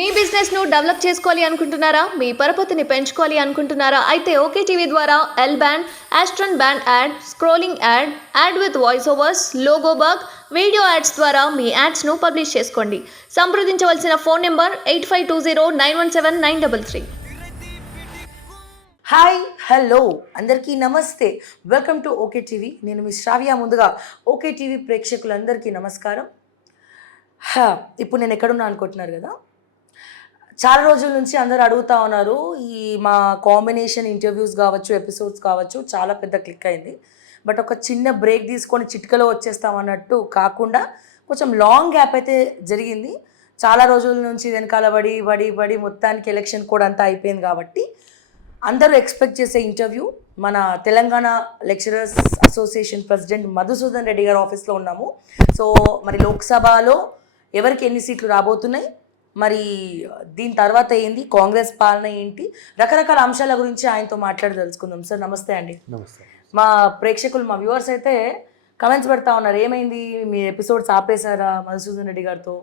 మీ business ను develop చేసుకోవాలి అనుకుంటున్నారా? మీ పరపతిని పెంచుకోవాలి అనుకుంటున్నారా? అయితే ఓకే టీవీ ద్వారా ఎల్ బ్యాండ్, ఆస్ట్రన్ band ad, scrolling ad, ad with voice overs, logo bug, video ads ద్వారా మీ యాడ్స్ ను పబ్లిష్ చేసుకోండి. సంప్రదించవలసిన ఫోన్ నెంబర్ 8520917933. హాయ్ హలో అందరికీ నమస్తే. Welcome to okay TV. నేను మీ శ్రావ్య. ముందుగా ఓకే టీవీ ప్రేక్షకులందరికీ నమస్కారం. ఇప్పుడు నేను ఎక్కడున్నా అనుకుంటున్నారు కదా, చాలా రోజుల నుంచి అందరు అడుగుతూ ఉన్నారు. ఈ మా కాంబినేషన్ ఇంటర్వ్యూస్ కావచ్చు, ఎపిసోడ్స్ కావచ్చు, చాలా పెద్ద క్లిక్ అయింది. బట్ ఒక చిన్న బ్రేక్ తీసుకొని చిటికలో వచ్చేస్తాం అన్నట్టు కాకుండా కొంచెం లాంగ్ గ్యాప్ అయితే జరిగింది. చాలా రోజుల నుంచి వెనకాల పడి మొత్తానికి ఎలక్షన్ కూడా అంతా అయిపోయింది కాబట్టి అందరూ ఎక్స్పెక్ట్ చేసే ఇంటర్వ్యూ మన Telangana lecturers association president Madhusudan Reddy గారి ఆఫీస్లో ఉన్నాము. సో మరి లోక్సభలో ఎవరికి ఎన్ని సీట్లు రాబోతున్నాయి, మరి దీని తర్వాత ఏంది, కాంగ్రెస్ పాలన ఏంటి, రకరకాల అంశాల గురించి ఆయనతో మాట్లాడి తెలుసుకుందాం. సార్ నమస్తే అండి. నమస్తే. మా ప్రేక్షకులు, మా వ్యూవర్స్ అయితే కమెంట్స్ పెడతా ఉన్నారు, ఏమైంది మీ ఎపిసోడ్స్ ఆపేశారా మధుసూదన్ రెడ్డి గారితో?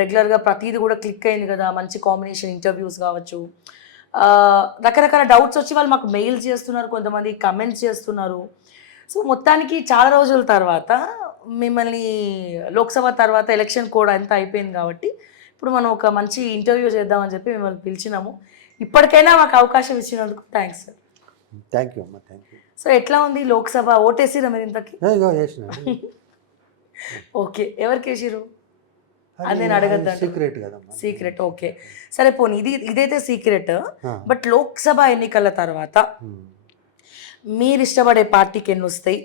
రెగ్యులర్గా ప్రతిదీ కూడా క్లిక్ అయింది కదా, మంచి కాంబినేషన్ ఇంటర్వ్యూస్ కావచ్చు, రకరకాల డౌట్స్ వచ్చి వాళ్ళు మాకు మెయిల్ చేస్తున్నారు, కొంతమంది కమెంట్స్ చేస్తున్నారు. సో మొత్తానికి చాలా రోజుల తర్వాత మిమ్మల్ని లోక్సభ తర్వాత ఎలక్షన్ కూడా అంతా అయిపోయింది కాబట్టి ఇప్పుడు మనం ఒక మంచి ఇంటర్వ్యూ చేద్దామని చెప్పి మిమ్మల్ని పిలిచినాము. ఇప్పటికైనా మాకు అవకాశం ఇచ్చినందుకు థ్యాంక్స్ సార్. థ్యాంక్ యూ అమ్మా, థ్యాంక్ యూ. సో ఎట్లా ఉంది లోక్సభ? ఓటేసిరా మీరు ఇంతకి? ఓకే, ఎవరికి వేసిరు అది నేను అడగద్దా? సీక్రెట్ కదమ్మా, సీక్రెట్. ఓకే సరే, పోనీ ఇదైతే సీక్రెట్. బట్ లోక్సభ ఎన్నికల తర్వాత మీరు ఇష్టపడే పార్టీకి ఎన్ని వస్తాయి,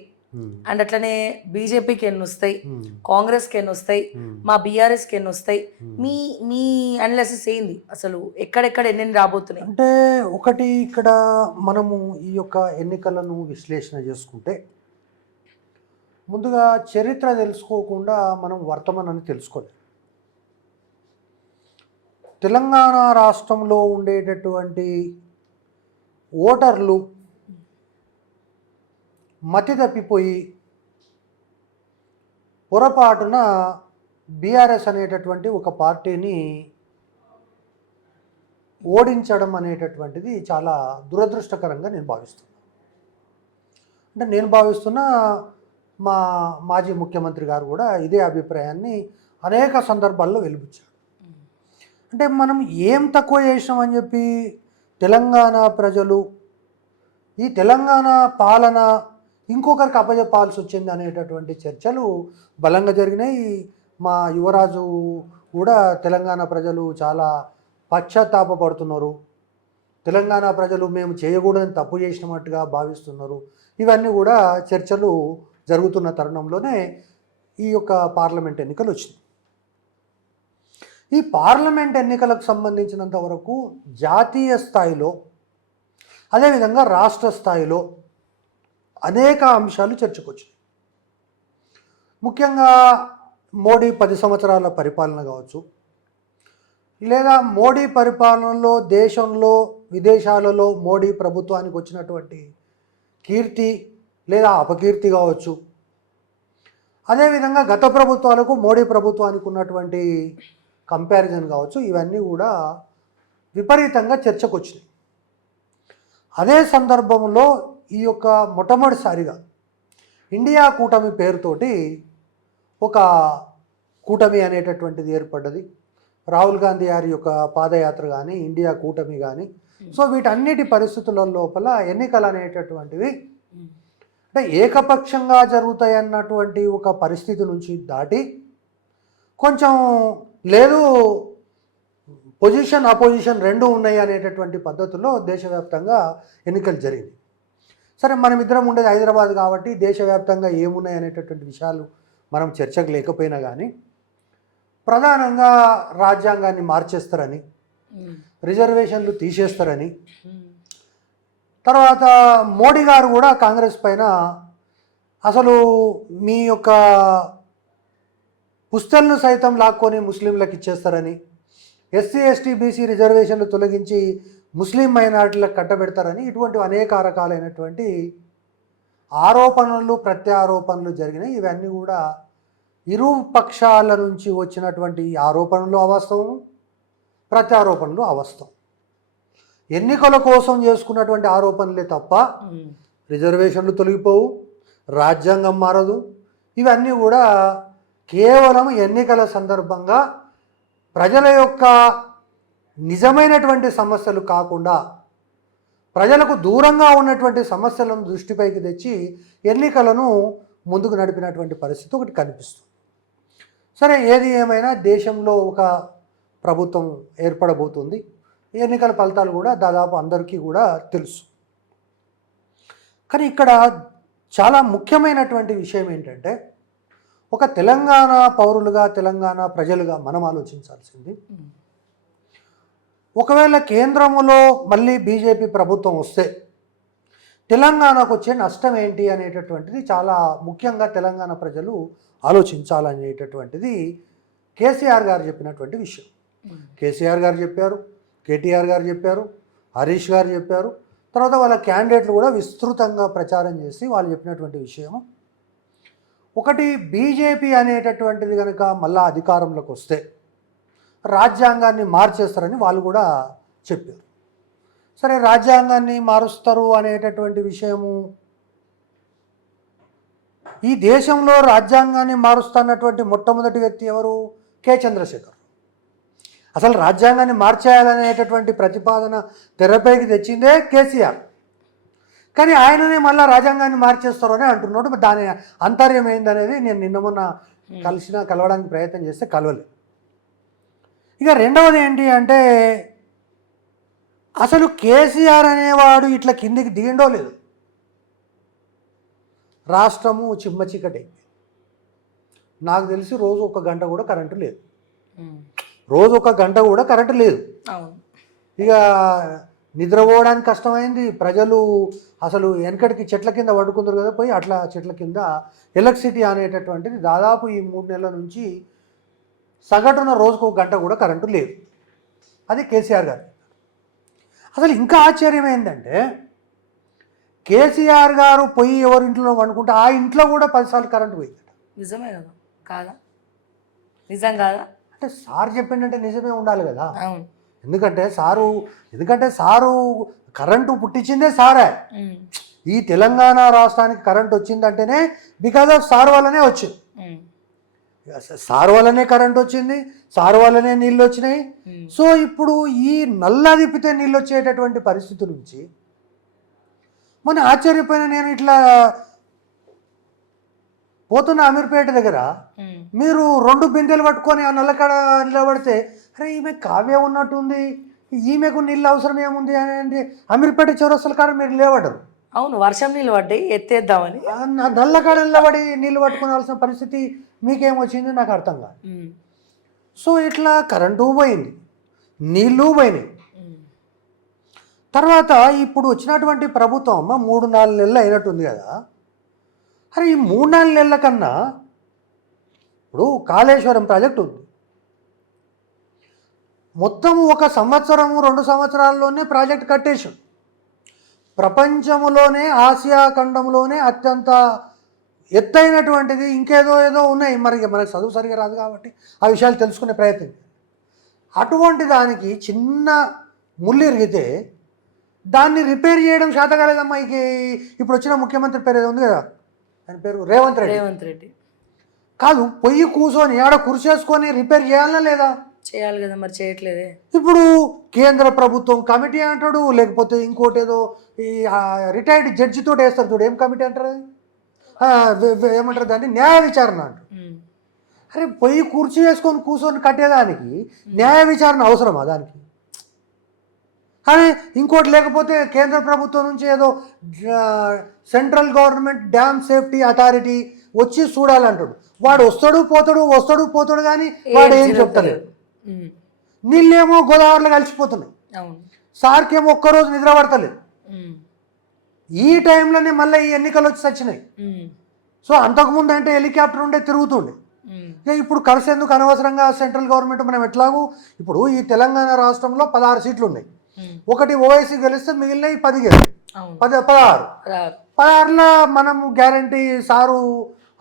అండ్ అట్లనే బీజేపీకి ఎన్ని వస్తాయి, కాంగ్రెస్కి ఎన్ని వస్తాయి, మా బీఆర్ఎస్కి ఎన్ని వస్తాయి, మీ అనాలిసిస్ ఏంది? అసలు ఎక్కడెక్కడ ఎన్ని రాబోతున్నాయి అంటే ఒకటి, ఇక్కడ మనము ఈ యొక్క ఎన్నికలను విశ్లేషణ చేసుకుంటే ముందుగా చరిత్ర తెలుసుకోకుండా మనం వర్తమానాన్ని తెలుసుకోలేము. తెలంగాణ రాష్ట్రంలో ఉండేటటువంటి ఓటర్లు మతి తప్పిపోయి పొరపాటున బీఆర్ఎస్ అనేటటువంటి ఒక పార్టీని ఓడించడం అనేటటువంటిది చాలా దురదృష్టకరంగా నేను భావిస్తున్నాను. అంటే నేను భావిస్తున్నా, మా మాజీ ముఖ్యమంత్రి గారు కూడా ఇదే అభిప్రాయాన్ని అనేక సందర్భాల్లో వెలిబుచ్చారు. అంటే మనం ఏం తక్కువ చేసినామని చెప్పి తెలంగాణ ప్రజలు ఈ తెలంగాణ పాలన ఇంకొకరికి అప్పజెప్పాల్సి వచ్చింది అనేటటువంటి చర్చలు బలంగా జరిగినాయి. మా యువరాజు కూడా తెలంగాణ ప్రజలు చాలా పశ్చాత్తాపడుతున్నారు, తెలంగాణ ప్రజలు మేము చేయకూడదని తప్పు చేసినట్టుగా భావిస్తున్నారు. ఇవన్నీ కూడా చర్చలు జరుగుతున్న తరుణంలోనే ఈ యొక్క పార్లమెంట్ ఎన్నికలు వచ్చినాయి. ఈ పార్లమెంట్ ఎన్నికలకు సంబంధించినంత వరకు జాతీయ స్థాయిలో, అదేవిధంగా రాష్ట్ర స్థాయిలో అనేక అంశాలు చర్చకు వచ్చాయి. ముఖ్యంగా మోడీ 10 సంవత్సరాల పరిపాలన కావచ్చు, లేదా మోడీ పరిపాలనలో దేశంలో విదేశాలలో మోడీ ప్రభుత్వానికి వచ్చినటువంటి కీర్తి లేదా అపకీర్తి కావచ్చు, అదేవిధంగా గత ప్రభుత్వాలకు మోడీ ప్రభుత్వానికి ఉన్నటువంటి కంపారిజన్ కావచ్చు, ఇవన్నీ కూడా విపరీతంగా చర్చకు వచ్చినాయి. అదే సందర్భంలో ఈ యొక్క మొట్టమొదటిసారిగా ఇండియా కూటమి పేరుతోటి ఒక కూటమి అనేటటువంటిది ఏర్పడ్డది. రాహుల్ గాంధీ గారి యొక్క పాదయాత్ర కానీ, ఇండియా కూటమి కానీ, సో వీటన్నిటి పరిస్థితుల లోపల ఎన్నికలు అనేటటువంటివి అంటే ఏకపక్షంగా జరుగుతాయన్నటువంటి ఒక పరిస్థితి నుంచి దాటి కొంచెం లేదు పొజిషన్ అపోజిషన్ రెండు ఉన్నాయి అనేటటువంటి పద్ధతుల్లో దేశవ్యాప్తంగా ఎన్నికలు జరిగింది. సరే, మనమిద్దరం ఉండేది హైదరాబాద్ కాబట్టి దేశవ్యాప్తంగా ఏమున్నాయి అనేటటువంటి విషయాలు మనం చర్చకు లేకపోయినా కానీ ప్రధానంగా రాజ్యాంగాన్ని మార్చేస్తారని, రిజర్వేషన్లు తీసేస్తారని, తర్వాత మోడీ గారు కూడా కాంగ్రెస్ పైన అసలు మీ యొక్క పుస్తలను సైతం లాక్కొని ముస్లింలకు ఇచ్చేస్తారని, ఎస్సీ ఎస్టీ బీసీ రిజర్వేషన్లు తొలగించి ముస్లిం మైనారిటీలకు కట్టబెడతారని, ఇటువంటి అనేక రకాలైనటువంటి ఆరోపణలు ప్రత్యారోపణలు జరిగినాయి. ఇవన్నీ కూడా ఇరు పక్షాల నుంచి వచ్చినటువంటి ఆరోపణలు అవాస్తవం, ప్రత్యారోపణలు అవాస్తవం. ఎన్నికల కోసం చేసుకున్నటువంటి ఆరోపణలే తప్ప రిజర్వేషన్లు తొలగిపోవు, రాజ్యాంగం మారదు. ఇవన్నీ కూడా కేవలం ఎన్నికల సందర్భంగా ప్రజల యొక్క నిజమైనటువంటి సమస్యలు కాకుండా ప్రజలకు దూరంగా ఉన్నటువంటి సమస్యలను దృష్టిపైకి తెచ్చి ఎన్నికలను ముందుకు నడిపినటువంటి పరిస్థితి ఒకటి కనిపిస్తుంది. సరే, ఏది ఏమైనా దేశంలో ఒక ప్రభుత్వం ఏర్పడబోతుంది. ఎన్నికల ఫలితాలు కూడా దాదాపు అందరికీ కూడా తెలుసు. కానీ ఇక్కడ చాలా ముఖ్యమైనటువంటి విషయం ఏంటంటే, ఒక తెలంగాణ పౌరులుగా, తెలంగాణ ప్రజలుగా మనం ఆలోచించాల్సింది, ఒకవేళ కేంద్రంలో మళ్ళీ బీజేపీ ప్రభుత్వం వస్తే తెలంగాణకు వచ్చే నష్టం ఏంటి అనేటటువంటిది చాలా ముఖ్యంగా తెలంగాణ ప్రజలు ఆలోచించాలనేటటువంటిది కేసీఆర్ గారు చెప్పినటువంటి విషయం. కేసీఆర్ గారు చెప్పారు, కేటీఆర్ గారు చెప్పారు, హరీష్ గారు చెప్పారు. తర్వాత వాళ్ళ క్యాండిడేట్లు కూడా విస్తృతంగా ప్రచారం చేసి వాళ్ళు చెప్పినటువంటి విషయం ఒకటి, బీజేపీ అనేటటువంటిది కనుక మళ్ళా అధికారంలోకి వస్తే రాజ్యాంగాన్ని మార్చేస్తారని వాళ్ళు కూడా చెప్పారు. సరే, రాజ్యాంగాన్ని మారుస్తారు అనేటటువంటి విషయము, ఈ దేశంలో రాజ్యాంగాన్ని మారుస్తున్నటువంటి మొట్టమొదటి వ్యక్తి ఎవరు? కె చంద్రశేఖర్. అసలు రాజ్యాంగాన్ని మార్చేయాలనేటటువంటి ప్రతిపాదన తెరపైకి తెచ్చిందే కేసీఆర్. కానీ ఆయననే మళ్ళీ రాజ్యాంగాన్ని మార్చేస్తారు అని అంటున్నాడు. దాని అంతర్యం ఏందనేది నేను నిన్న మొన్న కలవడానికి ప్రయత్నం చేస్తే కలవలేదు. ఇక రెండవది ఏంటి అంటే, అసలు కేసీఆర్ అనేవాడు ఇట్లా కిందికి దిగిండో లేదు. రాష్ట్రము చిమ్మ చీకటి. నాకు తెలిసి రోజు 1 గంట కూడా కరెంటు లేదు. రోజు 1 గంట కూడా కరెంటు లేదు. ఇక నిద్రపోవడానికి కష్టమైంది. ప్రజలు అసలు వెనకటికి చెట్ల కింద పడుకుందరు కదా, పోయి అట్లా చెట్ల కింద ఎలక్ట్రిసిటీ అనేటటువంటిది దాదాపు ఈ 3 నెలల నుంచి సగటున రోజుకు 1 గంట కూడా కరెంటు లేదు. అది కేసీఆర్ గారు. అసలు ఇంకా ఆశ్చర్యం ఏంటంటే, కేసీఆర్ గారు పోయి ఎవరింట్లో వండుకుంటే ఆ ఇంట్లో కూడా 10 సార్లు కరెంటు పోయింది. నిజమే కదా, కాదా? నిజం కాదా? అంటే సార్ చెప్పిందంటే నిజమే ఉండాలి కదా. ఎందుకంటే సారు కరెంటు పుట్టించిందే సారే. ఈ తెలంగాణ రాష్ట్రానికి కరెంటు వచ్చిందంటేనే బికాజ్ ఆఫ్ సార్ వల్లనే వచ్చింది. సార్ వల్లనే కరెంట్ వచ్చింది, సార్ వల్లనే నీళ్ళు వచ్చినాయి. సో ఇప్పుడు ఈ నల్ల తిప్పితే నీళ్ళు వచ్చేటటువంటి పరిస్థితి నుంచి మన ఆశ్చర్యపోయిన నేను ఇట్లా పోతున్న అమీర్పేట దగ్గర మీరు 2 బిందెలు పట్టుకొని ఆ నల్లకాడ నిలబడితే, అరే ఈమె కావ్య ఉన్నట్టుంది, ఈమెకు నీళ్ళు అవసరం ఏముంది అని అమీర్పేట చౌరస్తల కాడ మీరు లేవడరు. అవును, వర్షం నీళ్ళు పడ్డాయి, ఎత్తేద్దామని నల్లకాడ నిలబడి నీళ్ళు పట్టుకోవాల్సిన పరిస్థితి మీకేమొచ్చింది నాకు అర్థం కాదు. సో ఇట్లా కరెంటు పోయింది, నీళ్ళు పోయినాయి. తర్వాత ఇప్పుడు వచ్చినటువంటి ప్రభుత్వం 3-4 నెలలు అయినట్టుంది కదా. అరే ఈ 3-4 నెలల కన్నా ఇప్పుడు కాళేశ్వరం ప్రాజెక్ట్ ఉంది, మొత్తం 1 సంవత్సరం 2 సంవత్సరాల్లోనే ప్రాజెక్ట్ కట్టేసాం. ప్రపంచంలోనే ఆసియా ఖండంలోనే అత్యంత ఎత్తైనటువంటిది ఏదో ఉన్నాయి. మనకి చదువు సరిగా రాదు కాబట్టి ఆ విషయాలు తెలుసుకునే ప్రయత్నం. అటువంటి దానికి చిన్న ముళ్ళు ఇరిగితే దాన్ని రిపేర్ చేయడం శాత కాలేదమ్మా. ఇప్పుడు వచ్చిన ముఖ్యమంత్రి పేరు ఏదో ఉంది కదా, ఆయన పేరు రేవంత్ రెడ్డి. కాదు, పొయ్యి కూర్చొని ఆడ కుర్చేసుకొని రిపేర్ చేయాలా లేదా? చేయాలి కదా, మరి చేయట్లేదే. ఇప్పుడు కేంద్ర ప్రభుత్వం కమిటీ అంటాడు, లేకపోతే ఇంకోటి ఏదో ఈ రిటైర్డ్ జడ్జితో వేస్తారు చూడు, ఏం కమిటీ అంటారు, ఏమంటారు దాన్ని, న్యాయ విచారణ అంటారు. అరే పొయ్యి కుర్చీ వేసుకొని కూర్చొని కట్టేదానికి న్యాయ విచారణ అవసరమా దానికి? కానీ ఇంకోటి లేకపోతే కేంద్ర ప్రభుత్వం నుంచి ఏదో central government dam safety authority వచ్చి చూడాలంటాడు. వాడు వస్తాడు పోతాడు కానీ వాడు ఏం చెప్తలేడు. నీళ్ళేమో గోదావరిలో కలిసిపోతున్నాయి, సార్కేమో ఒక్కరోజు నిద్ర పడతలేదు. ఈ టైంలోనే మళ్ళీ ఈ ఎన్నికలు వచ్చి వచ్చినాయి. సో అంతకుముందు అంటే హెలికాప్టర్ ఉండే తిరుగుతుండే. ఇప్పుడు కలిసేందుకు అనవసరంగా సెంట్రల్ గవర్నమెంట్ మనం ఎట్లాగూ ఇప్పుడు ఈ తెలంగాణ రాష్ట్రంలో 16 సీట్లు ఉన్నాయి. ఒకటి ఓవైసీ గెలిస్తే మిగిలినవి 10 గెలిచి 16లో మనం గ్యారంటీ సారు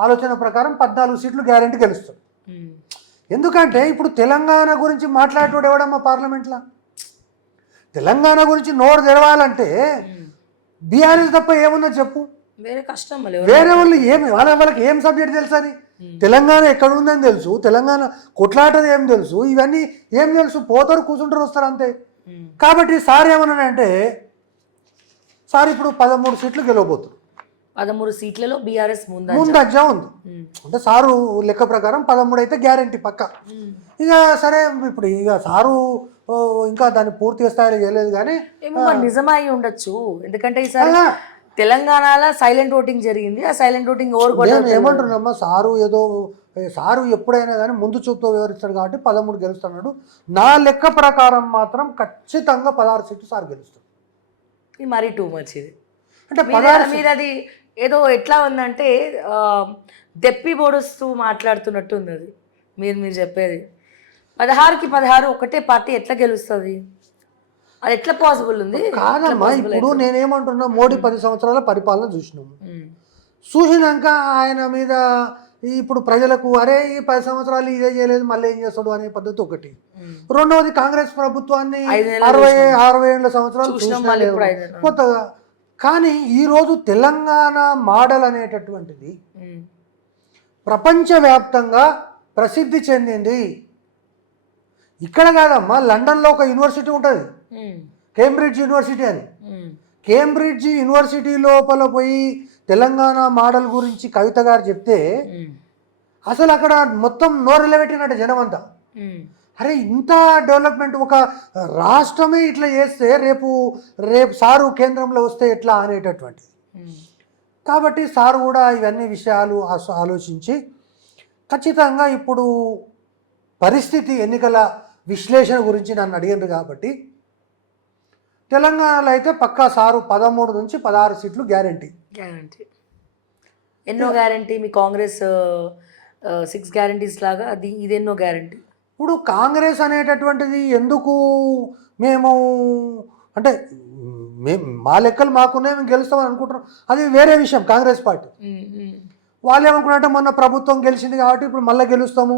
ఆలోచన ప్రకారం 14 సీట్లు గ్యారంటీ గెలుస్తాం. ఎందుకంటే ఇప్పుడు తెలంగాణ గురించి మాట్లాడేటోడు ఎవడమ్మా పార్లమెంట్లో? తెలంగాణ గురించి నోరు తెరవాలంటే బీఆర్ఎస్ తప్ప ఏమున్నా చెప్పు. వేరే కష్టం వేరే వాళ్ళు వాళ్ళకి ఏం సబ్జెక్ట్ తెలుసు అని? తెలంగాణ ఎక్కడ ఉందని తెలుసు, తెలంగాణ కొట్లాటది ఏం తెలుసు, ఇవన్నీ ఏం తెలుసు? పోతారు, కూర్చుంటారు, వస్తారు అంతే. కాబట్టి సార్ ఏమన్నాడంటే, సార్ ఇప్పుడు 13 సీట్లు గెలవబోతున్నారు. 13 సీట్లలో బీఆర్ఎస్ ముందంజా ఉంది. అంటే సారు లెక్క ప్రకారం 13 అయితే గ్యారంటీ పక్క. ఇక సరే, ఇప్పుడు ఇక సారు ఇంకా దాన్ని పూర్తి స్థాయిలో చేయలేదు కానీ నిజమై ఉండొచ్చు. ఎందుకంటే ఈసారి తెలంగాణలో సైలెంట్ ఓటింగ్ జరిగింది. ఆ సైలెంట్ ఓటింగ్ ఏమంటున్నామ్మా, సారు ఎప్పుడైనా కానీ ముందు చూపుతో వివరిస్తాడు కాబట్టి 13 గెలుస్తున్నాడు. నా లెక్క ప్రకారం మాత్రం ఖచ్చితంగా 16 సీట్లు సార్ గెలుస్తాడు. ఇది మరీ టూ మచ్. ఇది అంటే మీరు అది ఏదో ఎట్లా ఉందంటే దెప్పి పొడుస్తూ మాట్లాడుతున్నట్టు ఉంది అది. మీరు చెప్పేది 16కి 16 ఒకటే పార్టీ ఎట్లా గెలుస్తుంది? అది ఎట్లా పాసిబుల్ ఉంది? కాదమ్మా, ఇప్పుడు నేనేమంటున్నా, మోడీ 10 సంవత్సరాల పరిపాలన చూసినాము. చూసినాక ఆయన మీద ఇప్పుడు ప్రజలకు అరే ఈ 10 సంవత్సరాలు ఇదే చేయలేదు మళ్ళీ ఏం చేస్తాడు అనే పద్ధతి ఒకటి. రెండవది, కాంగ్రెస్ ప్రభుత్వాన్ని 60 ఏళ్ళ సంవత్సరాలు కొత్తగా. కానీ ఈరోజు తెలంగాణ మోడల్ అనేటటువంటిది ప్రపంచవ్యాప్తంగా ప్రసిద్ధి చెందింది. ఇక్కడ కాదమ్మా, లండన్లో ఒక యూనివర్సిటీ ఉంటుంది, కేంబ్రిడ్జ్ యూనివర్సిటీ అని. కేంబ్రిడ్జ్ యూనివర్సిటీ లోపల పోయి తెలంగాణ మోడల్ గురించి కవిత గారు చెప్తే అసలు అక్కడ మొత్తం నోరెళ్ళబెట్టినట్టు జనం అంతా. అరే ఇంత డెవలప్మెంట్, ఒక రాష్ట్రమే ఇట్లా చేస్తే రేపు సారు కేంద్రంలో వస్తే ఎట్లా అనేటటువంటిది. కాబట్టి సారు కూడా ఇవన్నీ విషయాలు ఆలోచించి ఖచ్చితంగా ఇప్పుడు పరిస్థితి ఎన్నికల విశ్లేషణ గురించి నన్ను అడిగారు కాబట్టి తెలంగాణలో అయితే పక్కా సారు 13 నుంచి 16 సీట్లు గ్యారంటీ. ఎన్నో గ్యారంటీ? మీ కాంగ్రెస్ 6 గ్యారంటీస్ లాగా ఇది ఎన్నో గ్యారంటీ? ఇప్పుడు కాంగ్రెస్ అనేటటువంటిది ఎందుకు మేము అంటే మా లెక్కలు మాకున్నాయి, మేము గెలుస్తామని అనుకుంటున్నాం, అది వేరే విషయం. కాంగ్రెస్ పార్టీ వాళ్ళు ఏమనుకున్నారంటే మొన్న ప్రభుత్వం గెలిచింది కాబట్టి ఇప్పుడు మళ్ళీ గెలుస్తాము,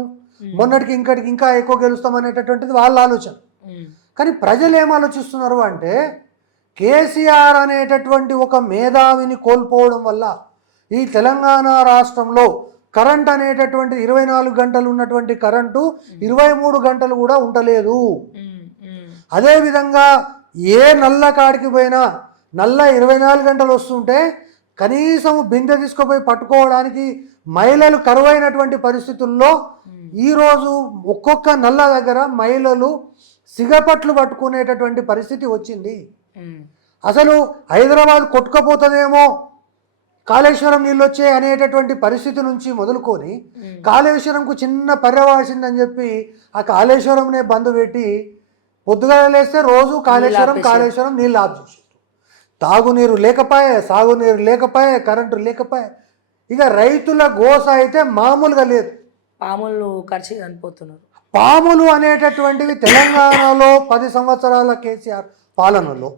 మొన్నటికి ఇంకటికి ఇంకా ఎక్కువ గెలుస్తాం అనేటటువంటిది వాళ్ళ ఆలోచన. కానీ ప్రజలు ఏం ఆలోచిస్తున్నారు అంటే కేసీఆర్ అనేటటువంటి ఒక మేధావిని కోల్పోవడం వల్ల ఈ తెలంగాణ రాష్ట్రంలో కరెంట్ అనేటటువంటి 24 గంటలు ఉన్నటువంటి కరెంటు 23 గంటలు కూడా ఉండలేదు. అదేవిధంగా ఏ నల్ల కాడికి పోయినా నల్ల 24 గంటలు వస్తుంటే కనీసం బిందె తీసుకుపోయి పట్టుకోవడానికి మహిళలు కరువైనటువంటి పరిస్థితుల్లో ఈరోజు ఒక్కొక్క నల్ల దగ్గర మహిళలు సిగపట్లు పట్టుకునేటటువంటి పరిస్థితి వచ్చింది. అసలు హైదరాబాద్ కొట్టుకపోతుందేమో కాళేశ్వరం నీళ్ళు వచ్చే అనేటటువంటి పరిస్థితి నుంచి మొదలుకొని కాళేశ్వరంకు చిన్న పర్యవాసిందని చెప్పి ఆ కాళేశ్వరంనే బంద్ పెట్టి పొద్దుగా లేస్తే రోజు కాళేశ్వరం నీళ్ళు ఆఫ్ చేసేస్తారు. తాగునీరు లేకపోయే, సాగునీరు లేకపోయే, కరెంటు లేకపోయే. ఇక రైతుల గోస అయితే మామూలుగా లేదు. పాములు ఖర్చు చనిపోతున్నారు. పాములు అనేటటువంటివి తెలంగాణలో 10 సంవత్సరాల కేసీఆర్ పాలనలో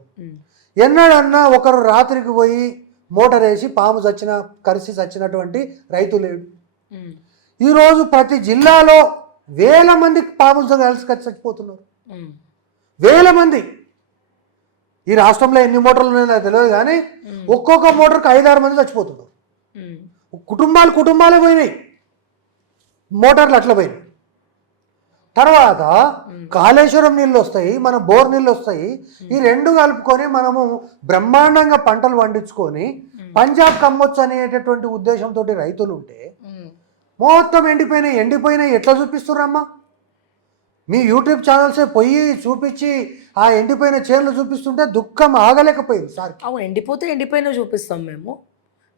ఎన్నడన్నా ఒకరు రాత్రికి పోయి మోటార్ వేసి పాము కరిసి చచ్చినటువంటి రైతు లేడు. ఈరోజు ప్రతి జిల్లాలో వేల మంది పాములతో కలిసి చచ్చిపోతున్నారు. వేల మంది. ఈ రాష్ట్రంలో ఎన్ని మోటార్లు ఉన్నాయో తెలియదు కానీ ఒక్కొక్క మోటార్కి 5-6 మంది చచ్చిపోతున్నారు. కుటుంబాలే పోయినాయి, మోటార్లు అట్లా పోయినాయి. తర్వాత కాళేశ్వరం నీళ్ళు వస్తాయి, మన బోర్ నీళ్ళు వస్తాయి. ఈ రెండు కలుపుకొని మనము బ్రహ్మాండంగా పంటలు పండించుకొని పంజాబ్ కమ్మొచ్చు అనేటటువంటి ఉద్దేశంతో రైతులు ఉంటే మొత్తం ఎండిపోయినాయి ఎట్లా చూపిస్తున్నారమ్మా? మీ యూట్యూబ్ ఛానల్సే పోయి చూపించి ఆ ఎండిపోయిన చేనులు చూపిస్తుంటే దుఃఖం ఆగలేకపోయింది సార్. అవును, ఎండిపోయినా చూపిస్తాం మేము.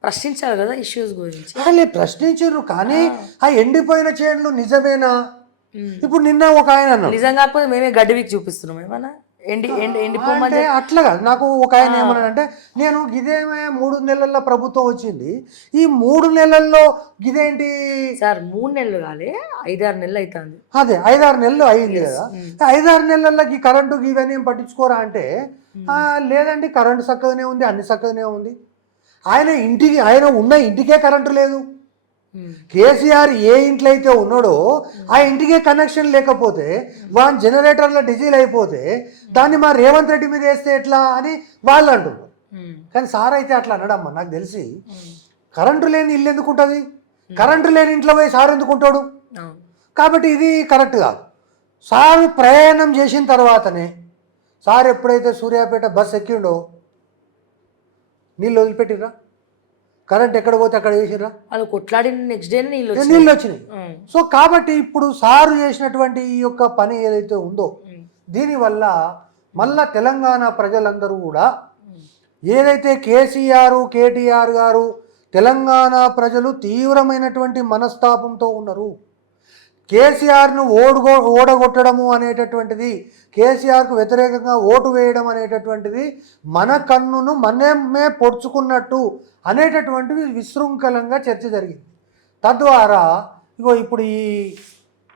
ప్రశ్నించాలి కదా ఇష్యూస్ గురించి. ప్రశ్నించారు కానీ ఆ ఎండిపోయిన చేనులు నిజమేనా? ఇప్పుడు నిన్న ఒక ఆయన అన్నాడు నిజం కాకపోతే మేమే గడ్డివికి చూపిస్తున్నాం ఏమన్నా ఎండిపోమంటే అట్లా కాదు. నాకు ఒక ఆయన ఏమన్నాడంటే నేను ఇదేమే 3 నెలల్లో ప్రభుత్వం వచ్చింది, ఈ 3 నెలల్లో ఇదేంటి సార్? 3 నెలలు కాలే, 5-6 నెలలు అవుతుంది. అదే 5-6 నెలలు అయింది కదా. 5-6 నెలల్లో ఈ కరెంటు ఇవన్నీ ఏం పట్టించుకోరా అంటే లేదండి కరెంటు చక్కగానే ఉంది, అన్ని చక్కగానే ఉంది. ఆయన ఉన్న ఇంటికే కరెంటు లేదు. కేసీఆర్ ఏ ఇంట్లో అయితే ఉన్నాడో ఆ ఇంటికే కనెక్షన్ లేకపోతే వాన్ జనరేటర్లో డీజిల్ అయిపోతే దాన్ని మా రేవంత్ రెడ్డి మీద వేస్తే ఎట్లా అని వాళ్ళు అంటున్నారు. కానీ సార్ అయితే అట్లా అనడమ్మా. నాకు తెలిసి కరెంటు లేని ఇల్లు ఎందుకు ఉంటుంది, కరెంటు లేని ఇంట్లో పోయి సార్ ఎందుకు ఉంటాడు? కాబట్టి ఇది కరెక్ట్ కాదు. సార్ ప్రయాణం చేసిన తర్వాతనే సార్ ఎప్పుడైతే సూర్యాపేట బస్ ఎక్కిండో నీళ్ళు వదిలిపెట్టిర్రా, కరెంట్ ఎక్కడ పోతే అక్కడ వేసిర్రా, వాళ్ళు కొట్లాడిన నెక్స్ట్ డే నీళ్ళు వచ్చినాయి. సో కాబట్టి ఇప్పుడు సారు చేసినటువంటి ఈ యొక్క పని ఏదైతే ఉందో దీనివల్ల మళ్ళా తెలంగాణ ప్రజలందరూ కూడా ఏదైతే కేసీఆర్ కేటీఆర్ గారు తెలంగాణ ప్రజలు తీవ్రమైనటువంటి మనస్తాపంతో ఉన్నారు. కేసీఆర్ను ఓడగొట్టడము అనేటటువంటిది, కేసీఆర్కు వ్యతిరేకంగా ఓటు వేయడం అనేటటువంటిది మన కన్నును మనమే పొడుచుకున్నట్టు అనేటటువంటిది విశృంఖలంగా చర్చ జరిగింది. తద్వారా ఇప్పుడు ఈ